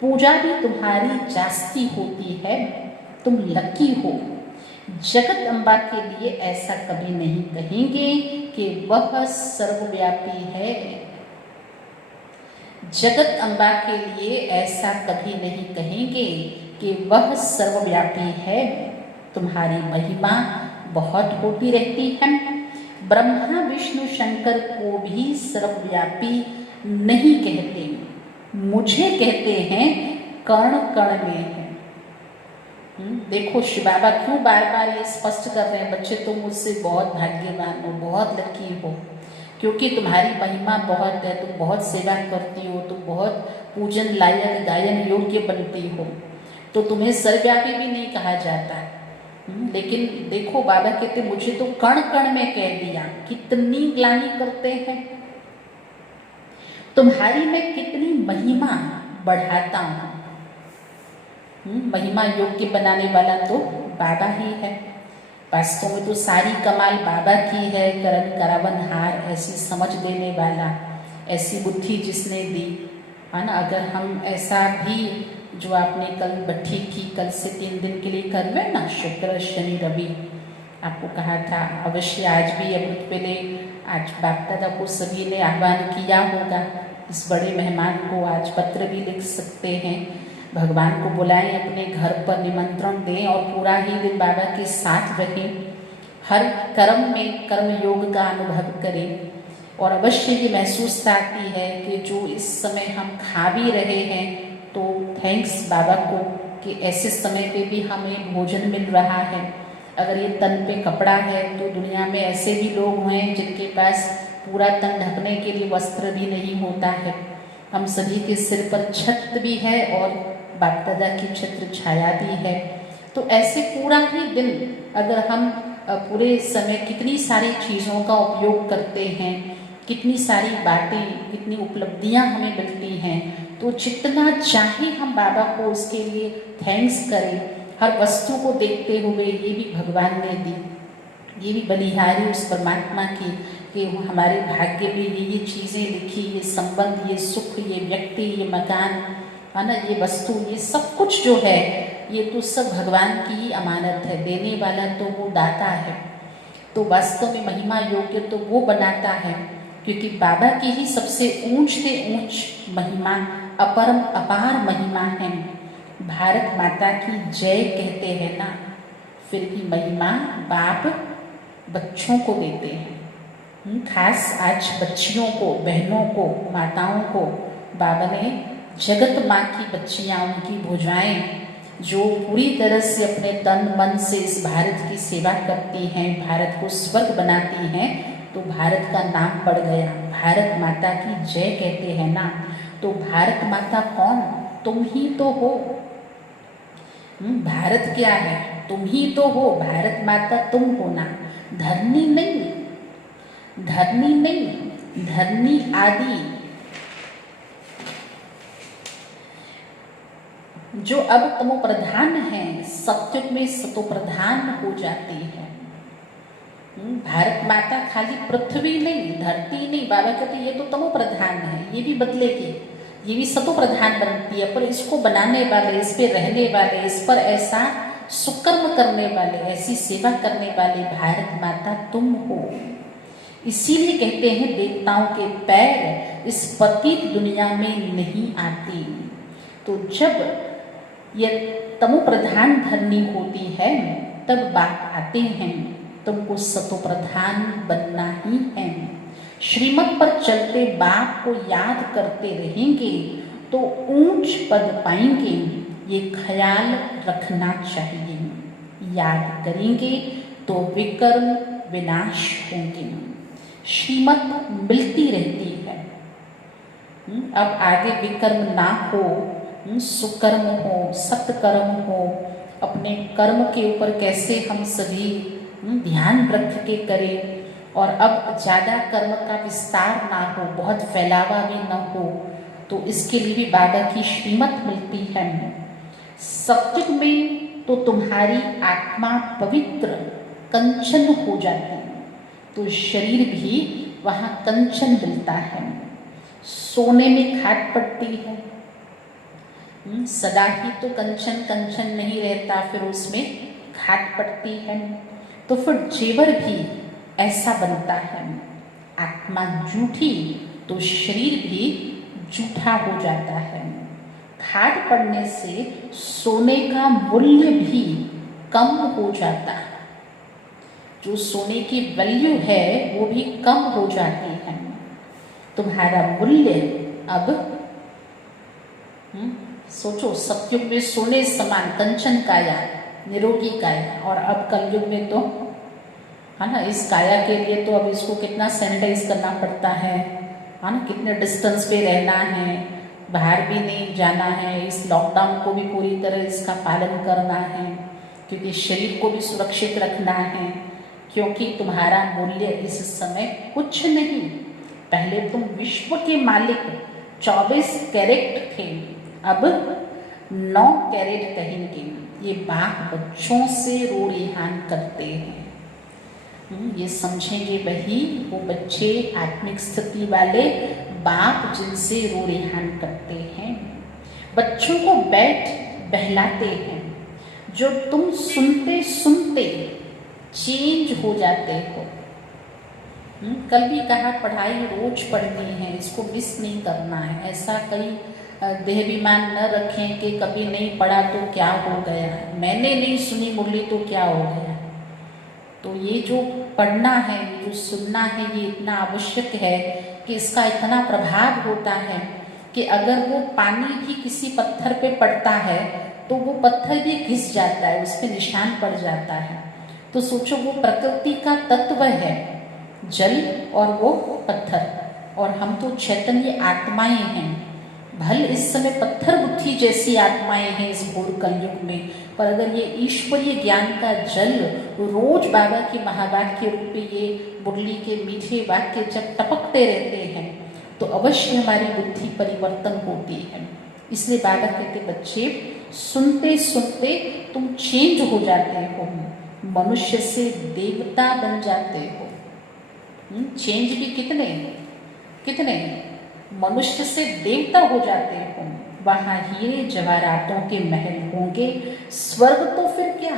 पूजा भी तुम्हारी जास्ती होती है, तुम लकी हो। जगत अम्बा के लिए ऐसा कभी नहीं कहेंगे कि वह सर्वव्यापी है। जगत अम्बा के लिए ऐसा कभी नहीं कहेंगे कि वह सर्वव्यापी है। तुम्हारी महिमा बहुत होती रहती है। ब्रह्मा विष्णु शंकर को भी सर्वव्यापी नहीं कहते, मुझे कहते हैं कण कण में है। देखो शिव बाबा क्यों बार बार ये स्पष्ट कर रहे हैं, बच्चे तुम मुझसे बहुत भाग्यवान हो, बहुत लकी हो, क्योंकि तुम्हारी महिमा बहुत है। तुम बहुत सेवा करती हो, तुम बहुत पूजन लायक गायन योग्य बनती हो, तो तुम्हें सर्वव्यापी भी नहीं कहा जाता। लेकिन देखो बाबा कहते मुझे तो कण कण में कह दिया। कितनी ग्लानि करते हैं, तुम्हारी मैं कितनी महिमा बढ़ाता हूँ। महिमा योग्य बनाने वाला तो बाबा ही है। वास्तव में तो सारी कमाल बाबा की है। करन करावनहार, ऐसी समझ देने वाला, ऐसी बुद्धि जिसने दी है ना। अगर हम ऐसा भी जो आपने कल बैठी की, कल से 3 दिन के लिए कर रहे ना, शुक्र शनि रवि, आपको कहा था अवश्य आज भी अमृत पहले आज बाप दादा को सभी ने आह्वान किया होगा। इस बड़े मेहमान को आज पत्र भी लिख सकते हैं, भगवान को बुलाएं, अपने घर पर निमंत्रण दें और पूरा ही दिन बाबा के साथ रहें। हर कर्म में कर्म योग का अनुभव करें और अवश्य ये महसूस आती है कि जो इस समय हम खा भी रहे हैं तो थैंक्स बाबा को कि ऐसे समय पे भी हमें भोजन मिल रहा है। अगर ये तन पे कपड़ा है तो दुनिया में ऐसे भी लोग हैं जिनके पास पूरा तन ढकने के लिए वस्त्र भी नहीं होता है। हम सभी के सिर पर छत भी है और बाप दादा की छत्र छाया भी है। तो ऐसे पूरा ही दिन अगर हम पूरे समय कितनी सारी चीज़ों का उपयोग करते हैं, कितनी सारी बातें, कितनी उपलब्धियां हमें मिलती हैं। तो जितना चाहे हम बाबा को उसके लिए थैंक्स करें। हर वस्तु को देखते हुए ये भी भगवान ने दी, ये भी बलिहारी उस परमात्मा की कि हमारे भाग्य में ये चीज़ें लिखी, ये संबंध, ये सुख, ये व्यक्ति, ये मकान, है ना, ये वस्तु, ये सब कुछ जो है ये तो सब भगवान की ही अमानत है। देने वाला तो वो दाता है। तो वास्तव में महिमा योग्य तो वो बनाता है, क्योंकि बाबा की ही सबसे ऊंच से ऊंच महिमा, अपरम अपार महिमा है। भारत माता की जय कहते हैं ना, फिर भी महिमा बाप बच्चों को देते हैं। खास आज बच्चियों को, बहनों को, माताओं को बाबा ने, जगत माँ की बच्चियाँ, उनकी भुजाएं जो पूरी तरह से अपने तन मन से इस भारत की सेवा करती हैं, भारत को स्वर्ग बनाती हैं, तो भारत का नाम बढ़ गया। भारत माता की जय कहते हैं ना। तो भारत माता कौन? तुम ही तो हो। भारत क्या है? तुम ही तो हो। भारत माता तुम हो ना। धरनी नहीं, धरनी नहीं, धरनी आदि जो अब तमो प्रधान है, सत्युग में सतो प्रधान हो जाती है। भारत माता खाली पृथ्वी नहीं, धरती नहीं, बाबा कहते ये तो तमो प्रधान है, ये भी बदलेगी, ये भी सतो प्रधान बनती है, पर इसको बनाने वाले, इस पे रहने वाले, इस पर ऐसा सुकर्म करने वाले, ऐसी सेवा करने वाले भारत माता तुम हो। इसीलिए कहते हैं देवताओं के पैर इस पतित दुनिया में नहीं आती। तो जब यह तमो प्रधान धरनी होती है तब बात आते हैं तुमको सतो प्रधान बनना ही है। श्रीमत पर चलते बाप को याद करते रहेंगे तो ऊंच पद पाएंगे, ये ख्याल रखना चाहिए। याद करेंगे तो विकर्म विनाश होंगे। श्रीमत मिलती रहती है। अब आगे विकर्म ना हो, सुकर्म हो, सत्कर्म हो, अपने कर्म के ऊपर कैसे हम सभी ध्यान रख के करें, और अब ज़्यादा कर्म का विस्तार ना हो, बहुत फैलावा भी ना हो, तो इसके लिए भी बाबा की श्रीमत मिलती है। सत्युग में तो तुम्हारी आत्मा पवित्र कंचन हो जाती है, तो शरीर भी वहाँ कंचन मिलता है। सोने में खाट पड़ती है, सदा ही तो कंचन कंचन नहीं रहता, फिर उसमें खाट पड़ती है, तो फिर जेवर भी ऐसा बनता है। आत्मा जूठी तो शरीर भी जूठा हो जाता है। खाट पड़ने से सोने का मूल्य भी कम हो जाता है, जो सोने की वैल्यू है वो भी कम हो जाती है। तुम्हारा मूल्य अब सोचो, सतयुग में सोने समान कंचन काया, निरोगी काया, और अब कलयुग में तो, है ना, इस काया के लिए तो अब इसको कितना सैनिटाइज करना पड़ता है ना, कितने डिस्टेंस पे रहना है, बाहर भी नहीं जाना है, इस लॉकडाउन को भी पूरी तरह इसका पालन करना है, क्योंकि शरीर को भी सुरक्षित रखना है, क्योंकि तुम्हारा मूल्य इस समय कुछ नहीं। पहले तुम विश्व के मालिक 24 कैरेट थे, अब 9 कैरेट कहेंगे। ये बाप बच्चों से रूढ़िहान करते हैं। ये समझेंगे वही वो बच्चे आत्मिक स्थिति वाले बाप जिनसे रूढ़िहान करते हैं। बच्चों को बैठ बहलाते हैं, जो तुम सुनते सुनते चेंज हो जाते हो। कल भी कहा पढ़ाई रोज पढ़नी है, इसको मिस नहीं करना है। ऐसा कई देहाभिमान न रखें कि कभी नहीं पढ़ा तो क्या हो गया, मैंने नहीं सुनी मुरली तो क्या हो गया। तो ये जो पढ़ना है, जो सुनना है, ये इतना आवश्यक है कि इसका इतना प्रभाव होता है कि अगर वो पानी भी किसी पत्थर पे पड़ता है तो वो पत्थर भी घिस जाता है, उस पर निशान पड़ जाता है। तो सोचो, वो प्रकृति का तत्व है, जल और वो पत्थर, और हम तो चैतन्य आत्माएं हैं। भले इस समय पत्थर बुद्धि जैसी आत्माएं हैं इस घोर कलयुग में, पर अगर ये ईश्वरीय ज्ञान का जल रोज बाबा की महावाक्य रूपी ये मुरली के मीठे वाक्य जब टपकते रहते हैं तो अवश्य हमारी बुद्धि परिवर्तन होती है। इसलिए बाबा कहते बच्चे सुनते सुनते तुम चेंज हो जाते हो, मनुष्य से देवता बन जाते हो। चेंज भी कितने कितने मनुष्य से देवता हो जाते हो। वहां हीरे जवाहरातों के महल होंगे, स्वर्ग तो फिर क्या।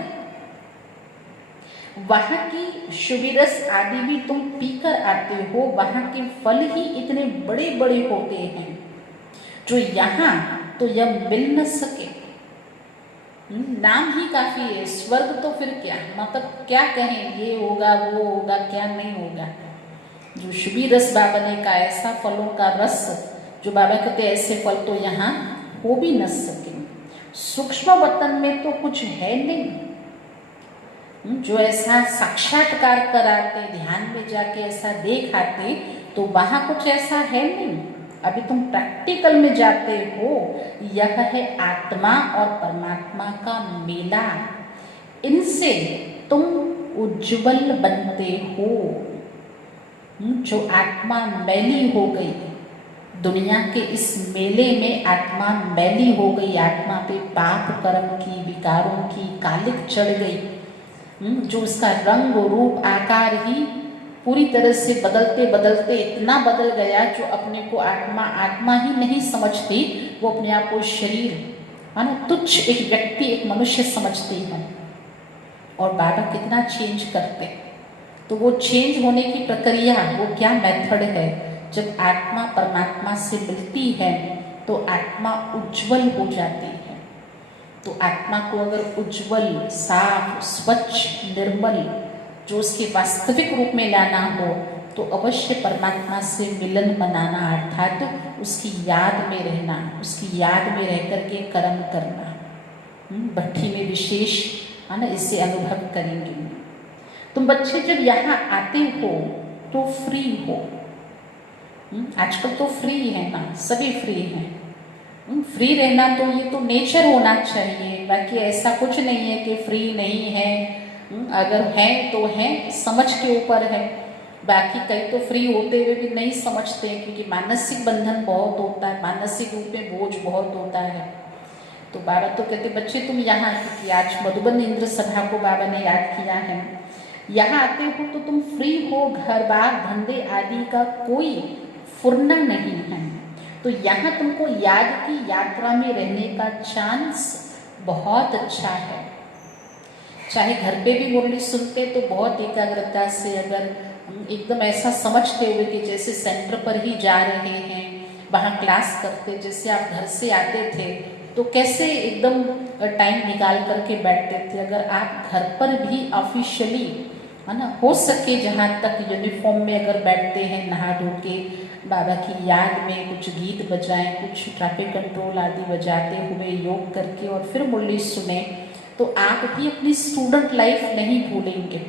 वहां की शुभिरस आदि भी तुम पीकर आते हो, वहां के फल ही इतने बड़े बड़े होते हैं जो यहाँ तो यह मिल न सके। नाम ही काफी है, स्वर्ग तो फिर क्या, मतलब क्या कहें, ये होगा वो होगा, क्या नहीं होगा। जो शुभी रस बाबा ने कहा, ऐसा फलों का रस जो बाबा कहते ऐसे फल तो यहाँ हो भी न सके। सूक्ष्म वतन में तो कुछ है नहीं, जो ऐसा साक्षात्कार कराते, ध्यान में जाके ऐसा देखाते, तो वहाँ कुछ ऐसा है नहीं। अभी तुम प्रैक्टिकल में जाते हो, यह है आत्मा और परमात्मा का मेला। इनसे तुम उज्जवल बनते हो। जो आत्मा मैली हो गई, दुनिया के इस मेले में आत्मा मैली हो गई, आत्मा पे पाप कर्म की, विकारों की कालिक चढ़ गई, जो उसका रंग रूप आकार ही पूरी तरह से बदलते बदलते इतना बदल गया जो अपने को आत्मा आत्मा ही नहीं समझती, वो अपने आप को शरीर है ना तुच्छ एक व्यक्ति एक मनुष्य समझती है। और बाबा कितना चेंज करते, तो वो चेंज होने की प्रक्रिया, वो क्या मेथड है, जब आत्मा परमात्मा से मिलती है तो आत्मा उज्जवल हो जाती है। तो आत्मा को अगर उज्जवल, साफ, स्वच्छ, निर्मल जो उसके वास्तविक रूप में लाना हो तो अवश्य परमात्मा से मिलन बनाना, अर्थात उसकी याद में रहना, उसकी याद में रह करके कर्म करना। भट्ठी में विशेष है ना, इससे अनुभव करेंगे। तुम बच्चे जब यहाँ आते हो तो फ्री हो। आजकल तो फ्री है ना, सभी फ्री हैं। फ्री रहना तो ये तो नेचर होना चाहिए, बाकी ऐसा कुछ नहीं है कि फ्री नहीं है। अगर है तो है, समझ के ऊपर है। बाकी कई तो फ्री होते हुए भी नहीं समझते हैं, क्योंकि मानसिक बंधन बहुत होता है, मानसिक रूप में बोझ बहुत होता है। तो बाबा तो कहते बच्चे तुम यहाँ, क्योंकि आज मधुबन इंद्र सभा को बाबा ने याद किया है, यहाँ आते हो तो तुम फ्री हो, घर बार धंधे आदि का कोई फुरना नहीं है। तो यहाँ तुमको याद की यात्रा में रहने का चांस बहुत अच्छा है। चाहे घर पे भी मुरली सुनते तो बहुत एकाग्रता से, अगर एकदम ऐसा समझते हुए कि जैसे सेंटर पर ही जा रहे हैं, वहाँ क्लास करते, जैसे आप घर से आते थे तो कैसे एकदम टाइम निकाल करके बैठते थे। अगर आप घर पर भी ऑफिशियली है ना, हो सके जहाँ तक यूनिफॉर्म में अगर बैठते हैं, नहा धो के बाबा की याद में कुछ गीत बजाएं, कुछ ट्रैफिक कंट्रोल आदि बजाते हुए योग करके और फिर मुरली सुने, तो आप भी अपनी स्टूडेंट लाइफ नहीं भूलेंगे।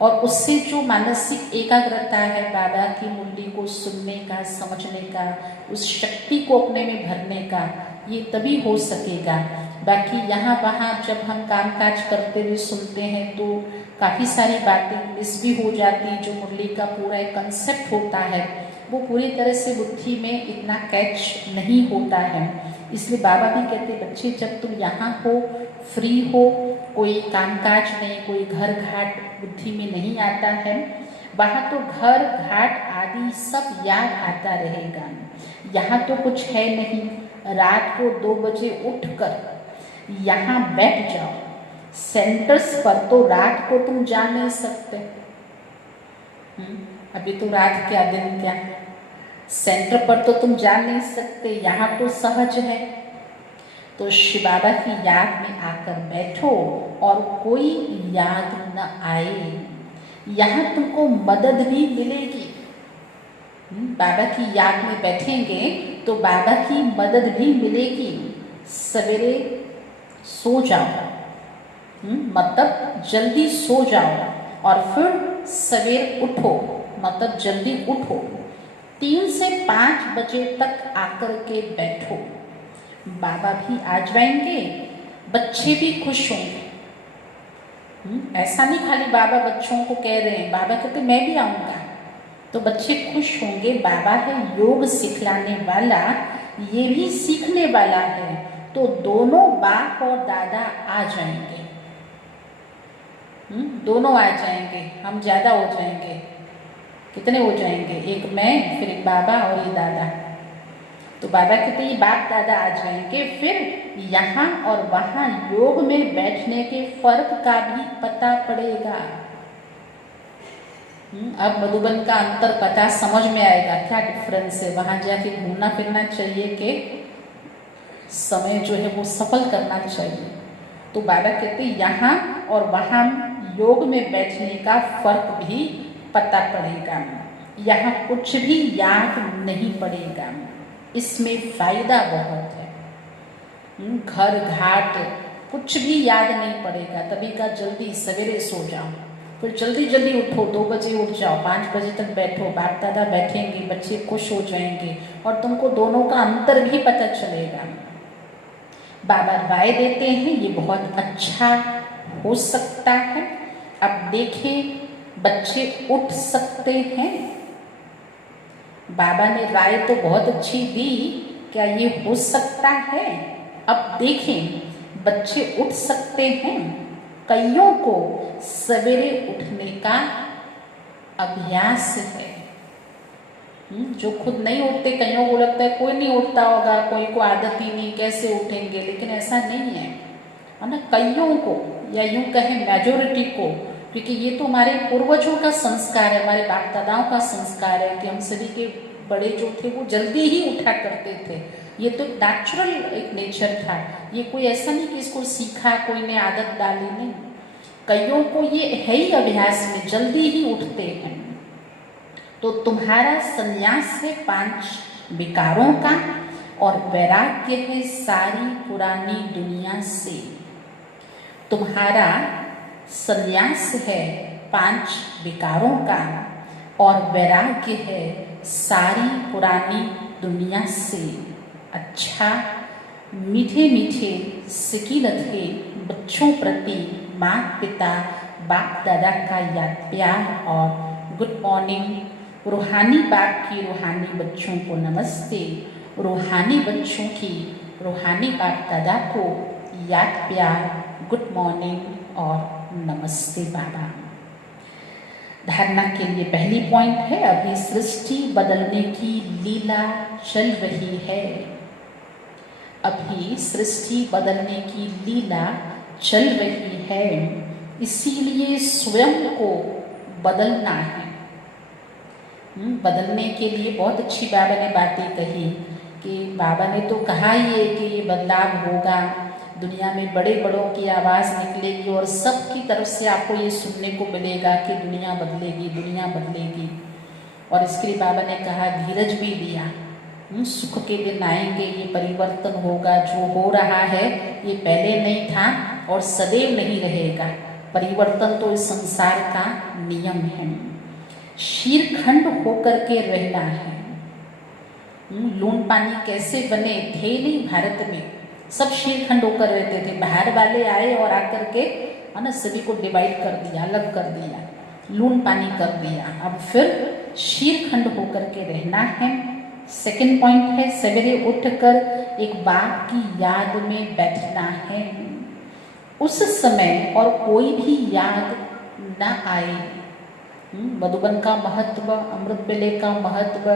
और उससे जो मानसिक एकाग्रता है बाबा की मुरली को सुनने का, समझने का, उस शक्ति को अपने में भरने का, ये तभी हो सकेगा। बाकी यहाँ वहाँ जब हम कामकाज करते हुए सुनते हैं तो काफ़ी सारी बातें मिस भी हो जाती, जो मुरली का पूरा एक कंसेप्ट होता है वो पूरी तरह से बुद्धि में इतना कैच नहीं होता है। इसलिए बाबा भी कहते बच्चे जब तुम यहाँ हो, फ्री हो, कोई कामकाज नहीं, कोई घर घाट बुद्धि में नहीं आता है, वहाँ तो घर घाट आदि सब याद आता रहेगा। यहाँ तो कुछ है नहीं, रात को 2 बजे उठकर यहाँ बैठ जाओ। सेंटर्स पर तो रात को तुम जा नहीं सकते। अभी तो रात क्या दिन क्या, सेंटर पर तो तुम जा नहीं सकते, यहाँ तो सहज है। तो शिव बाबा की याद में आकर बैठो और कोई याद न आए, यहाँ तुमको मदद भी मिलेगी। बाबा की याद में बैठेंगे तो बाबा की मदद भी मिलेगी। सवेरे सो जाओ, मतलब जल्दी सो जाओ और फिर सवेर उठो, मतलब जल्दी उठो, 3 से 5 बजे तक आकर के बैठो, बाबा भी आ जाएंगे, बच्चे भी खुश होंगे। ऐसा नहीं खाली बाबा बच्चों को कह रहे हैं, बाबा कहते मैं भी आऊँगा, तो बच्चे खुश होंगे। बाबा है योग सिखलाने वाला, ये भी सीखने वाला है, तो दोनों बाप और दादा आ जाएंगे। दोनों आ जाएंगे, हम ज़्यादा हो जाएंगे। कितने हो जाएंगे? एक मैं, फिर एक बाबा और ये दादा। तो बाबा कहते ये बाप दादा आ जाएंगे, फिर यहाँ और वहाँ योग में बैठने के फर्क का भी पता पड़ेगा। अब मधुबन का अंतर पता समझ में आएगा, क्या डिफरेंस है। वहाँ जाके घूमना फिरना चाहिए कि समय जो है वो सफल करना चाहिए। तो बाबा कहते यहाँ और वहाँ योग में बैठने का फर्क भी पता पड़ेगा। यहाँ कुछ भी याद नहीं पड़ेगा, इसमें फायदा बहुत है। घर घाट कुछ भी याद नहीं पड़ेगा। तभी का जल्दी सवेरे सो जाओ, फिर जल्दी जल्दी उठो, 2 बजे उठ जाओ, 5 बजे तक बैठो, बाप दादा बैठेंगे, बच्चे खुश हो जाएंगे और तुमको दोनों का अंतर भी पता चलेगा। बाबा राय देते हैं ये बहुत अच्छा हो सकता है। अब देखें, बच्चे उठ सकते हैं। बाबा ने राय तो बहुत अच्छी दी, क्या ये हो सकता है? अब देखें, बच्चे उठ सकते हैं। कईयों को सवेरे उठने का अभ्यास है, जो खुद नहीं उठते। कईयों को लगता है कोई नहीं उठता होगा, कोई को आदत ही नहीं, कैसे उठेंगे, लेकिन ऐसा नहीं है ना। कईयों को, या यूं कहें मेजोरिटी को, क्योंकि ये तो हमारे पूर्वजों का संस्कार है, हमारे बाप दादाओं का संस्कार है कि हम सभी के बड़े जो थे वो जल्दी ही उठा करते थे। ये तो नेचुरल एक नेचर था, ये कोई ऐसा नहीं कि इसको सीखा, कोई ने आदत डाली, नहीं। कईयों को ये है ही अभ्यास में, जल्दी ही उठते हैं। तो तुम्हारा संन्यास है 5 विकारों का और वैराग्य है सारी पुरानी दुनिया से। तुम्हारा संन्यास है 5 विकारों का और वैराग्य है सारी पुरानी दुनिया से। अच्छा, मीठे मीठे सिकीलत के बच्चों प्रति माता पिता बाप दादा का याद प्यार और गुड मॉर्निंग। रूहानी बाप की रूहानी बच्चों को नमस्ते, रूहानी बच्चों की रूहानी बाप दादा को याद प्यार, गुड मॉर्निंग और नमस्ते बाबा। धारणा के लिए पहली पॉइंट है, अभी सृष्टि बदलने की लीला चल रही है। अभी सृष्टि बदलने की लीला चल रही है, इसीलिए स्वयं को बदलना है। बदलने के लिए बहुत अच्छी बाबा ने बातें कही कि बाबा ने तो कहा ही है कि ये बदलाव होगा, दुनिया में बड़े बड़ों की आवाज़ निकलेगी और सबकी तरफ से आपको ये सुनने को मिलेगा कि दुनिया बदलेगी, दुनिया बदलेगी। और इसके लिए बाबा ने कहा, धीरज भी दिया, सुख के दिन आएंगे, ये परिवर्तन होगा, जो हो रहा है ये पहले नहीं था और सदैव नहीं रहेगा। परिवर्तन तो इस संसार का नियम है। शीरखंड होकर के रहना है। लून पानी कैसे बने थे नहीं भारत में, सब शीरखंड होकर रहते थे। बाहर वाले आए और आकर के है ना सभी को डिवाइड कर दिया, अलग कर दिया, लून पानी कर दिया। अब फिर शीरखंड होकर के रहना है। सेकंड पॉइंट है, सवेरे उठकर एक बाप की याद में बैठना है। उस समय और कोई भी याद न आए। मधुबन का महत्व, अमृत बेले का महत्व,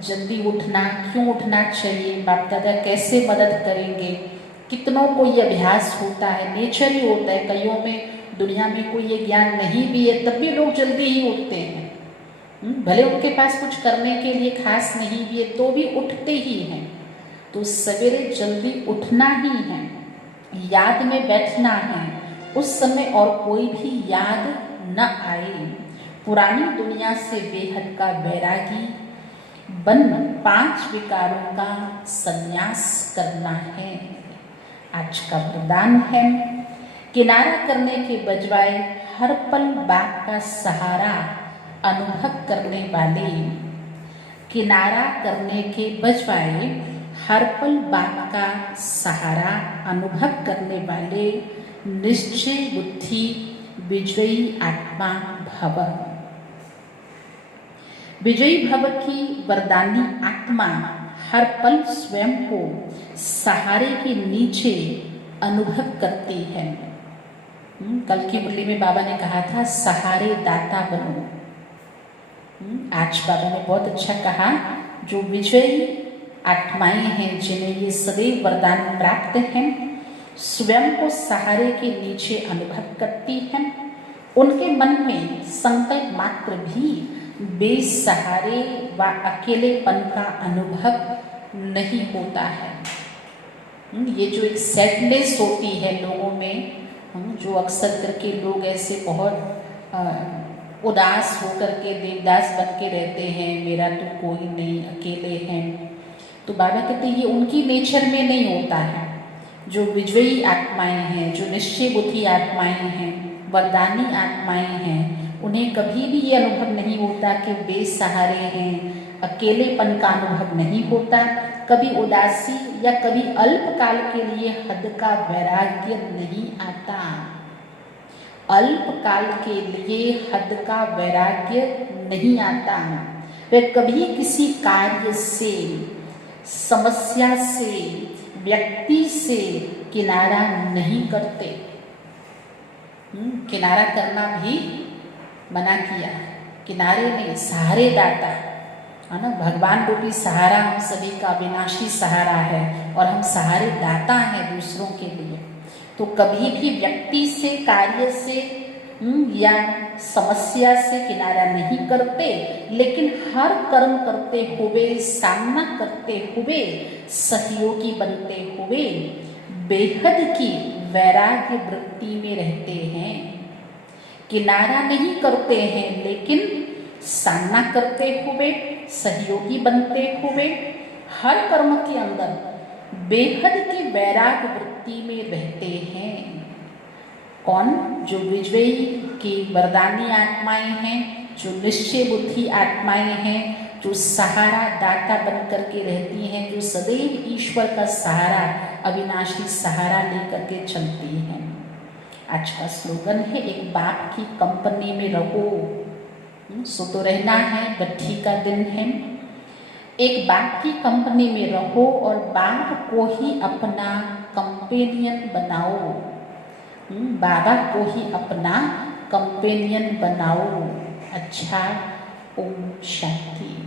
जल्दी उठना, क्यों उठना चाहिए, बाप दादा कैसे मदद करेंगे। कितनों को ये अभ्यास होता है, नेचर ही होता है। कईयों में दुनिया में कोई ये ज्ञान नहीं भी है, तब भी लोग जल्दी ही उठते हैं। भले उनके पास कुछ करने के लिए खास नहीं भी है, तो भी उठते ही हैं। तो सवेरे जल्दी उठना ही है, याद में बैठना है। उस समय और कोई भी याद न आए। पुरानी दुनिया से बेहद का वैरागी बन 5 विकारों का संन्यास करना है। आज का वरदान है, किनारा करने के बजाय हर पल बाप का सहारा अनुभव करने वाले। किनारा करने के बजाय हर पल बाप का सहारा अनुभव करने वाले निश्चय बुद्धि विजयी आत्मा भव। विजयी भव की वरदानी आत्मा हर पल स्वयं को सहारे के नीचे अनुभव करती है। कल की मुरली में बाबा ने कहा था सहारे दाता बनो। आज बाबा ने बहुत अच्छा कहा, जो विजयी आत्माएं हैं जिन्हें ये सदैव वरदान प्राप्त हैं, स्वयं को सहारे के नीचे अनुभव करती हैं, उनके मन में संकल्प मात्र भी बेसहारे व अकेलेपन का अनुभव नहीं होता है। ये जो एक सैडनेस होती है लोगों में, जो अक्सर करके लोग ऐसे बहुत उदास होकर के देवदास बन के रहते हैं, मेरा तो कोई नहीं, अकेले हैं, तो बाबा कहते हैं ये उनकी नेचर में नहीं होता है। जो विजयी आत्माएं हैं, जो निश्चय बुद्धि आत्माएं हैं, वरदानी आत्माएं हैं, उन्हें कभी भी ये अनुभव नहीं होता कि बेसहारे हैं, अकेलेपन का अनुभव नहीं होता, कभी उदासी या कभी अल्पकाल के लिए हद का वैराग्य नहीं आता। अल्पकाल के लिए हद का वैराग्य नहीं आता। वे कभी किसी कार्य से, समस्या से, व्यक्ति से किनारा नहीं करते। किनारा करना भी मना किया। किनारे नहीं, सहारे दाता है ना। भगवान रूपी सहारा हम सभी का विनाशी सहारा है और हम सहारे दाता हैं दूसरों के लिए। तो कभी भी व्यक्ति से, कार्य से या समस्या से किनारा नहीं करते, लेकिन हर कर्म करते हुए, सामना करते हुए, सहयोगी बनते हुए बेहद की वैराग्य वृत्ति में रहते हैं। किनारा नहीं करते हैं, लेकिन सामना करते हुए, सहयोगी बनते हुए, हर कर्म के अंदर बेहद की वैराग्य वृत्ति में रहते हैं। कौन? जो विजयी की वरदानी आत्माएं हैं, जो निश्चय बुद्धि आत्माएं हैं, जो सहारा दाता बन करके रहती हैं, जो सदैव ईश्वर का सहारा, अविनाशी सहारा लेकर के चलती हैं। आज का स्लोगन है, एक बाप की कंपनी में रहो। सो तो रहना है, बट्ठी का दिन है। एक बाप की कंपनी में रहो और बाप को ही अपना कंपेनियन बनाओ। बाबा को ही अपना कंपेनियन बनाओ। अच्छा, ओम शांति।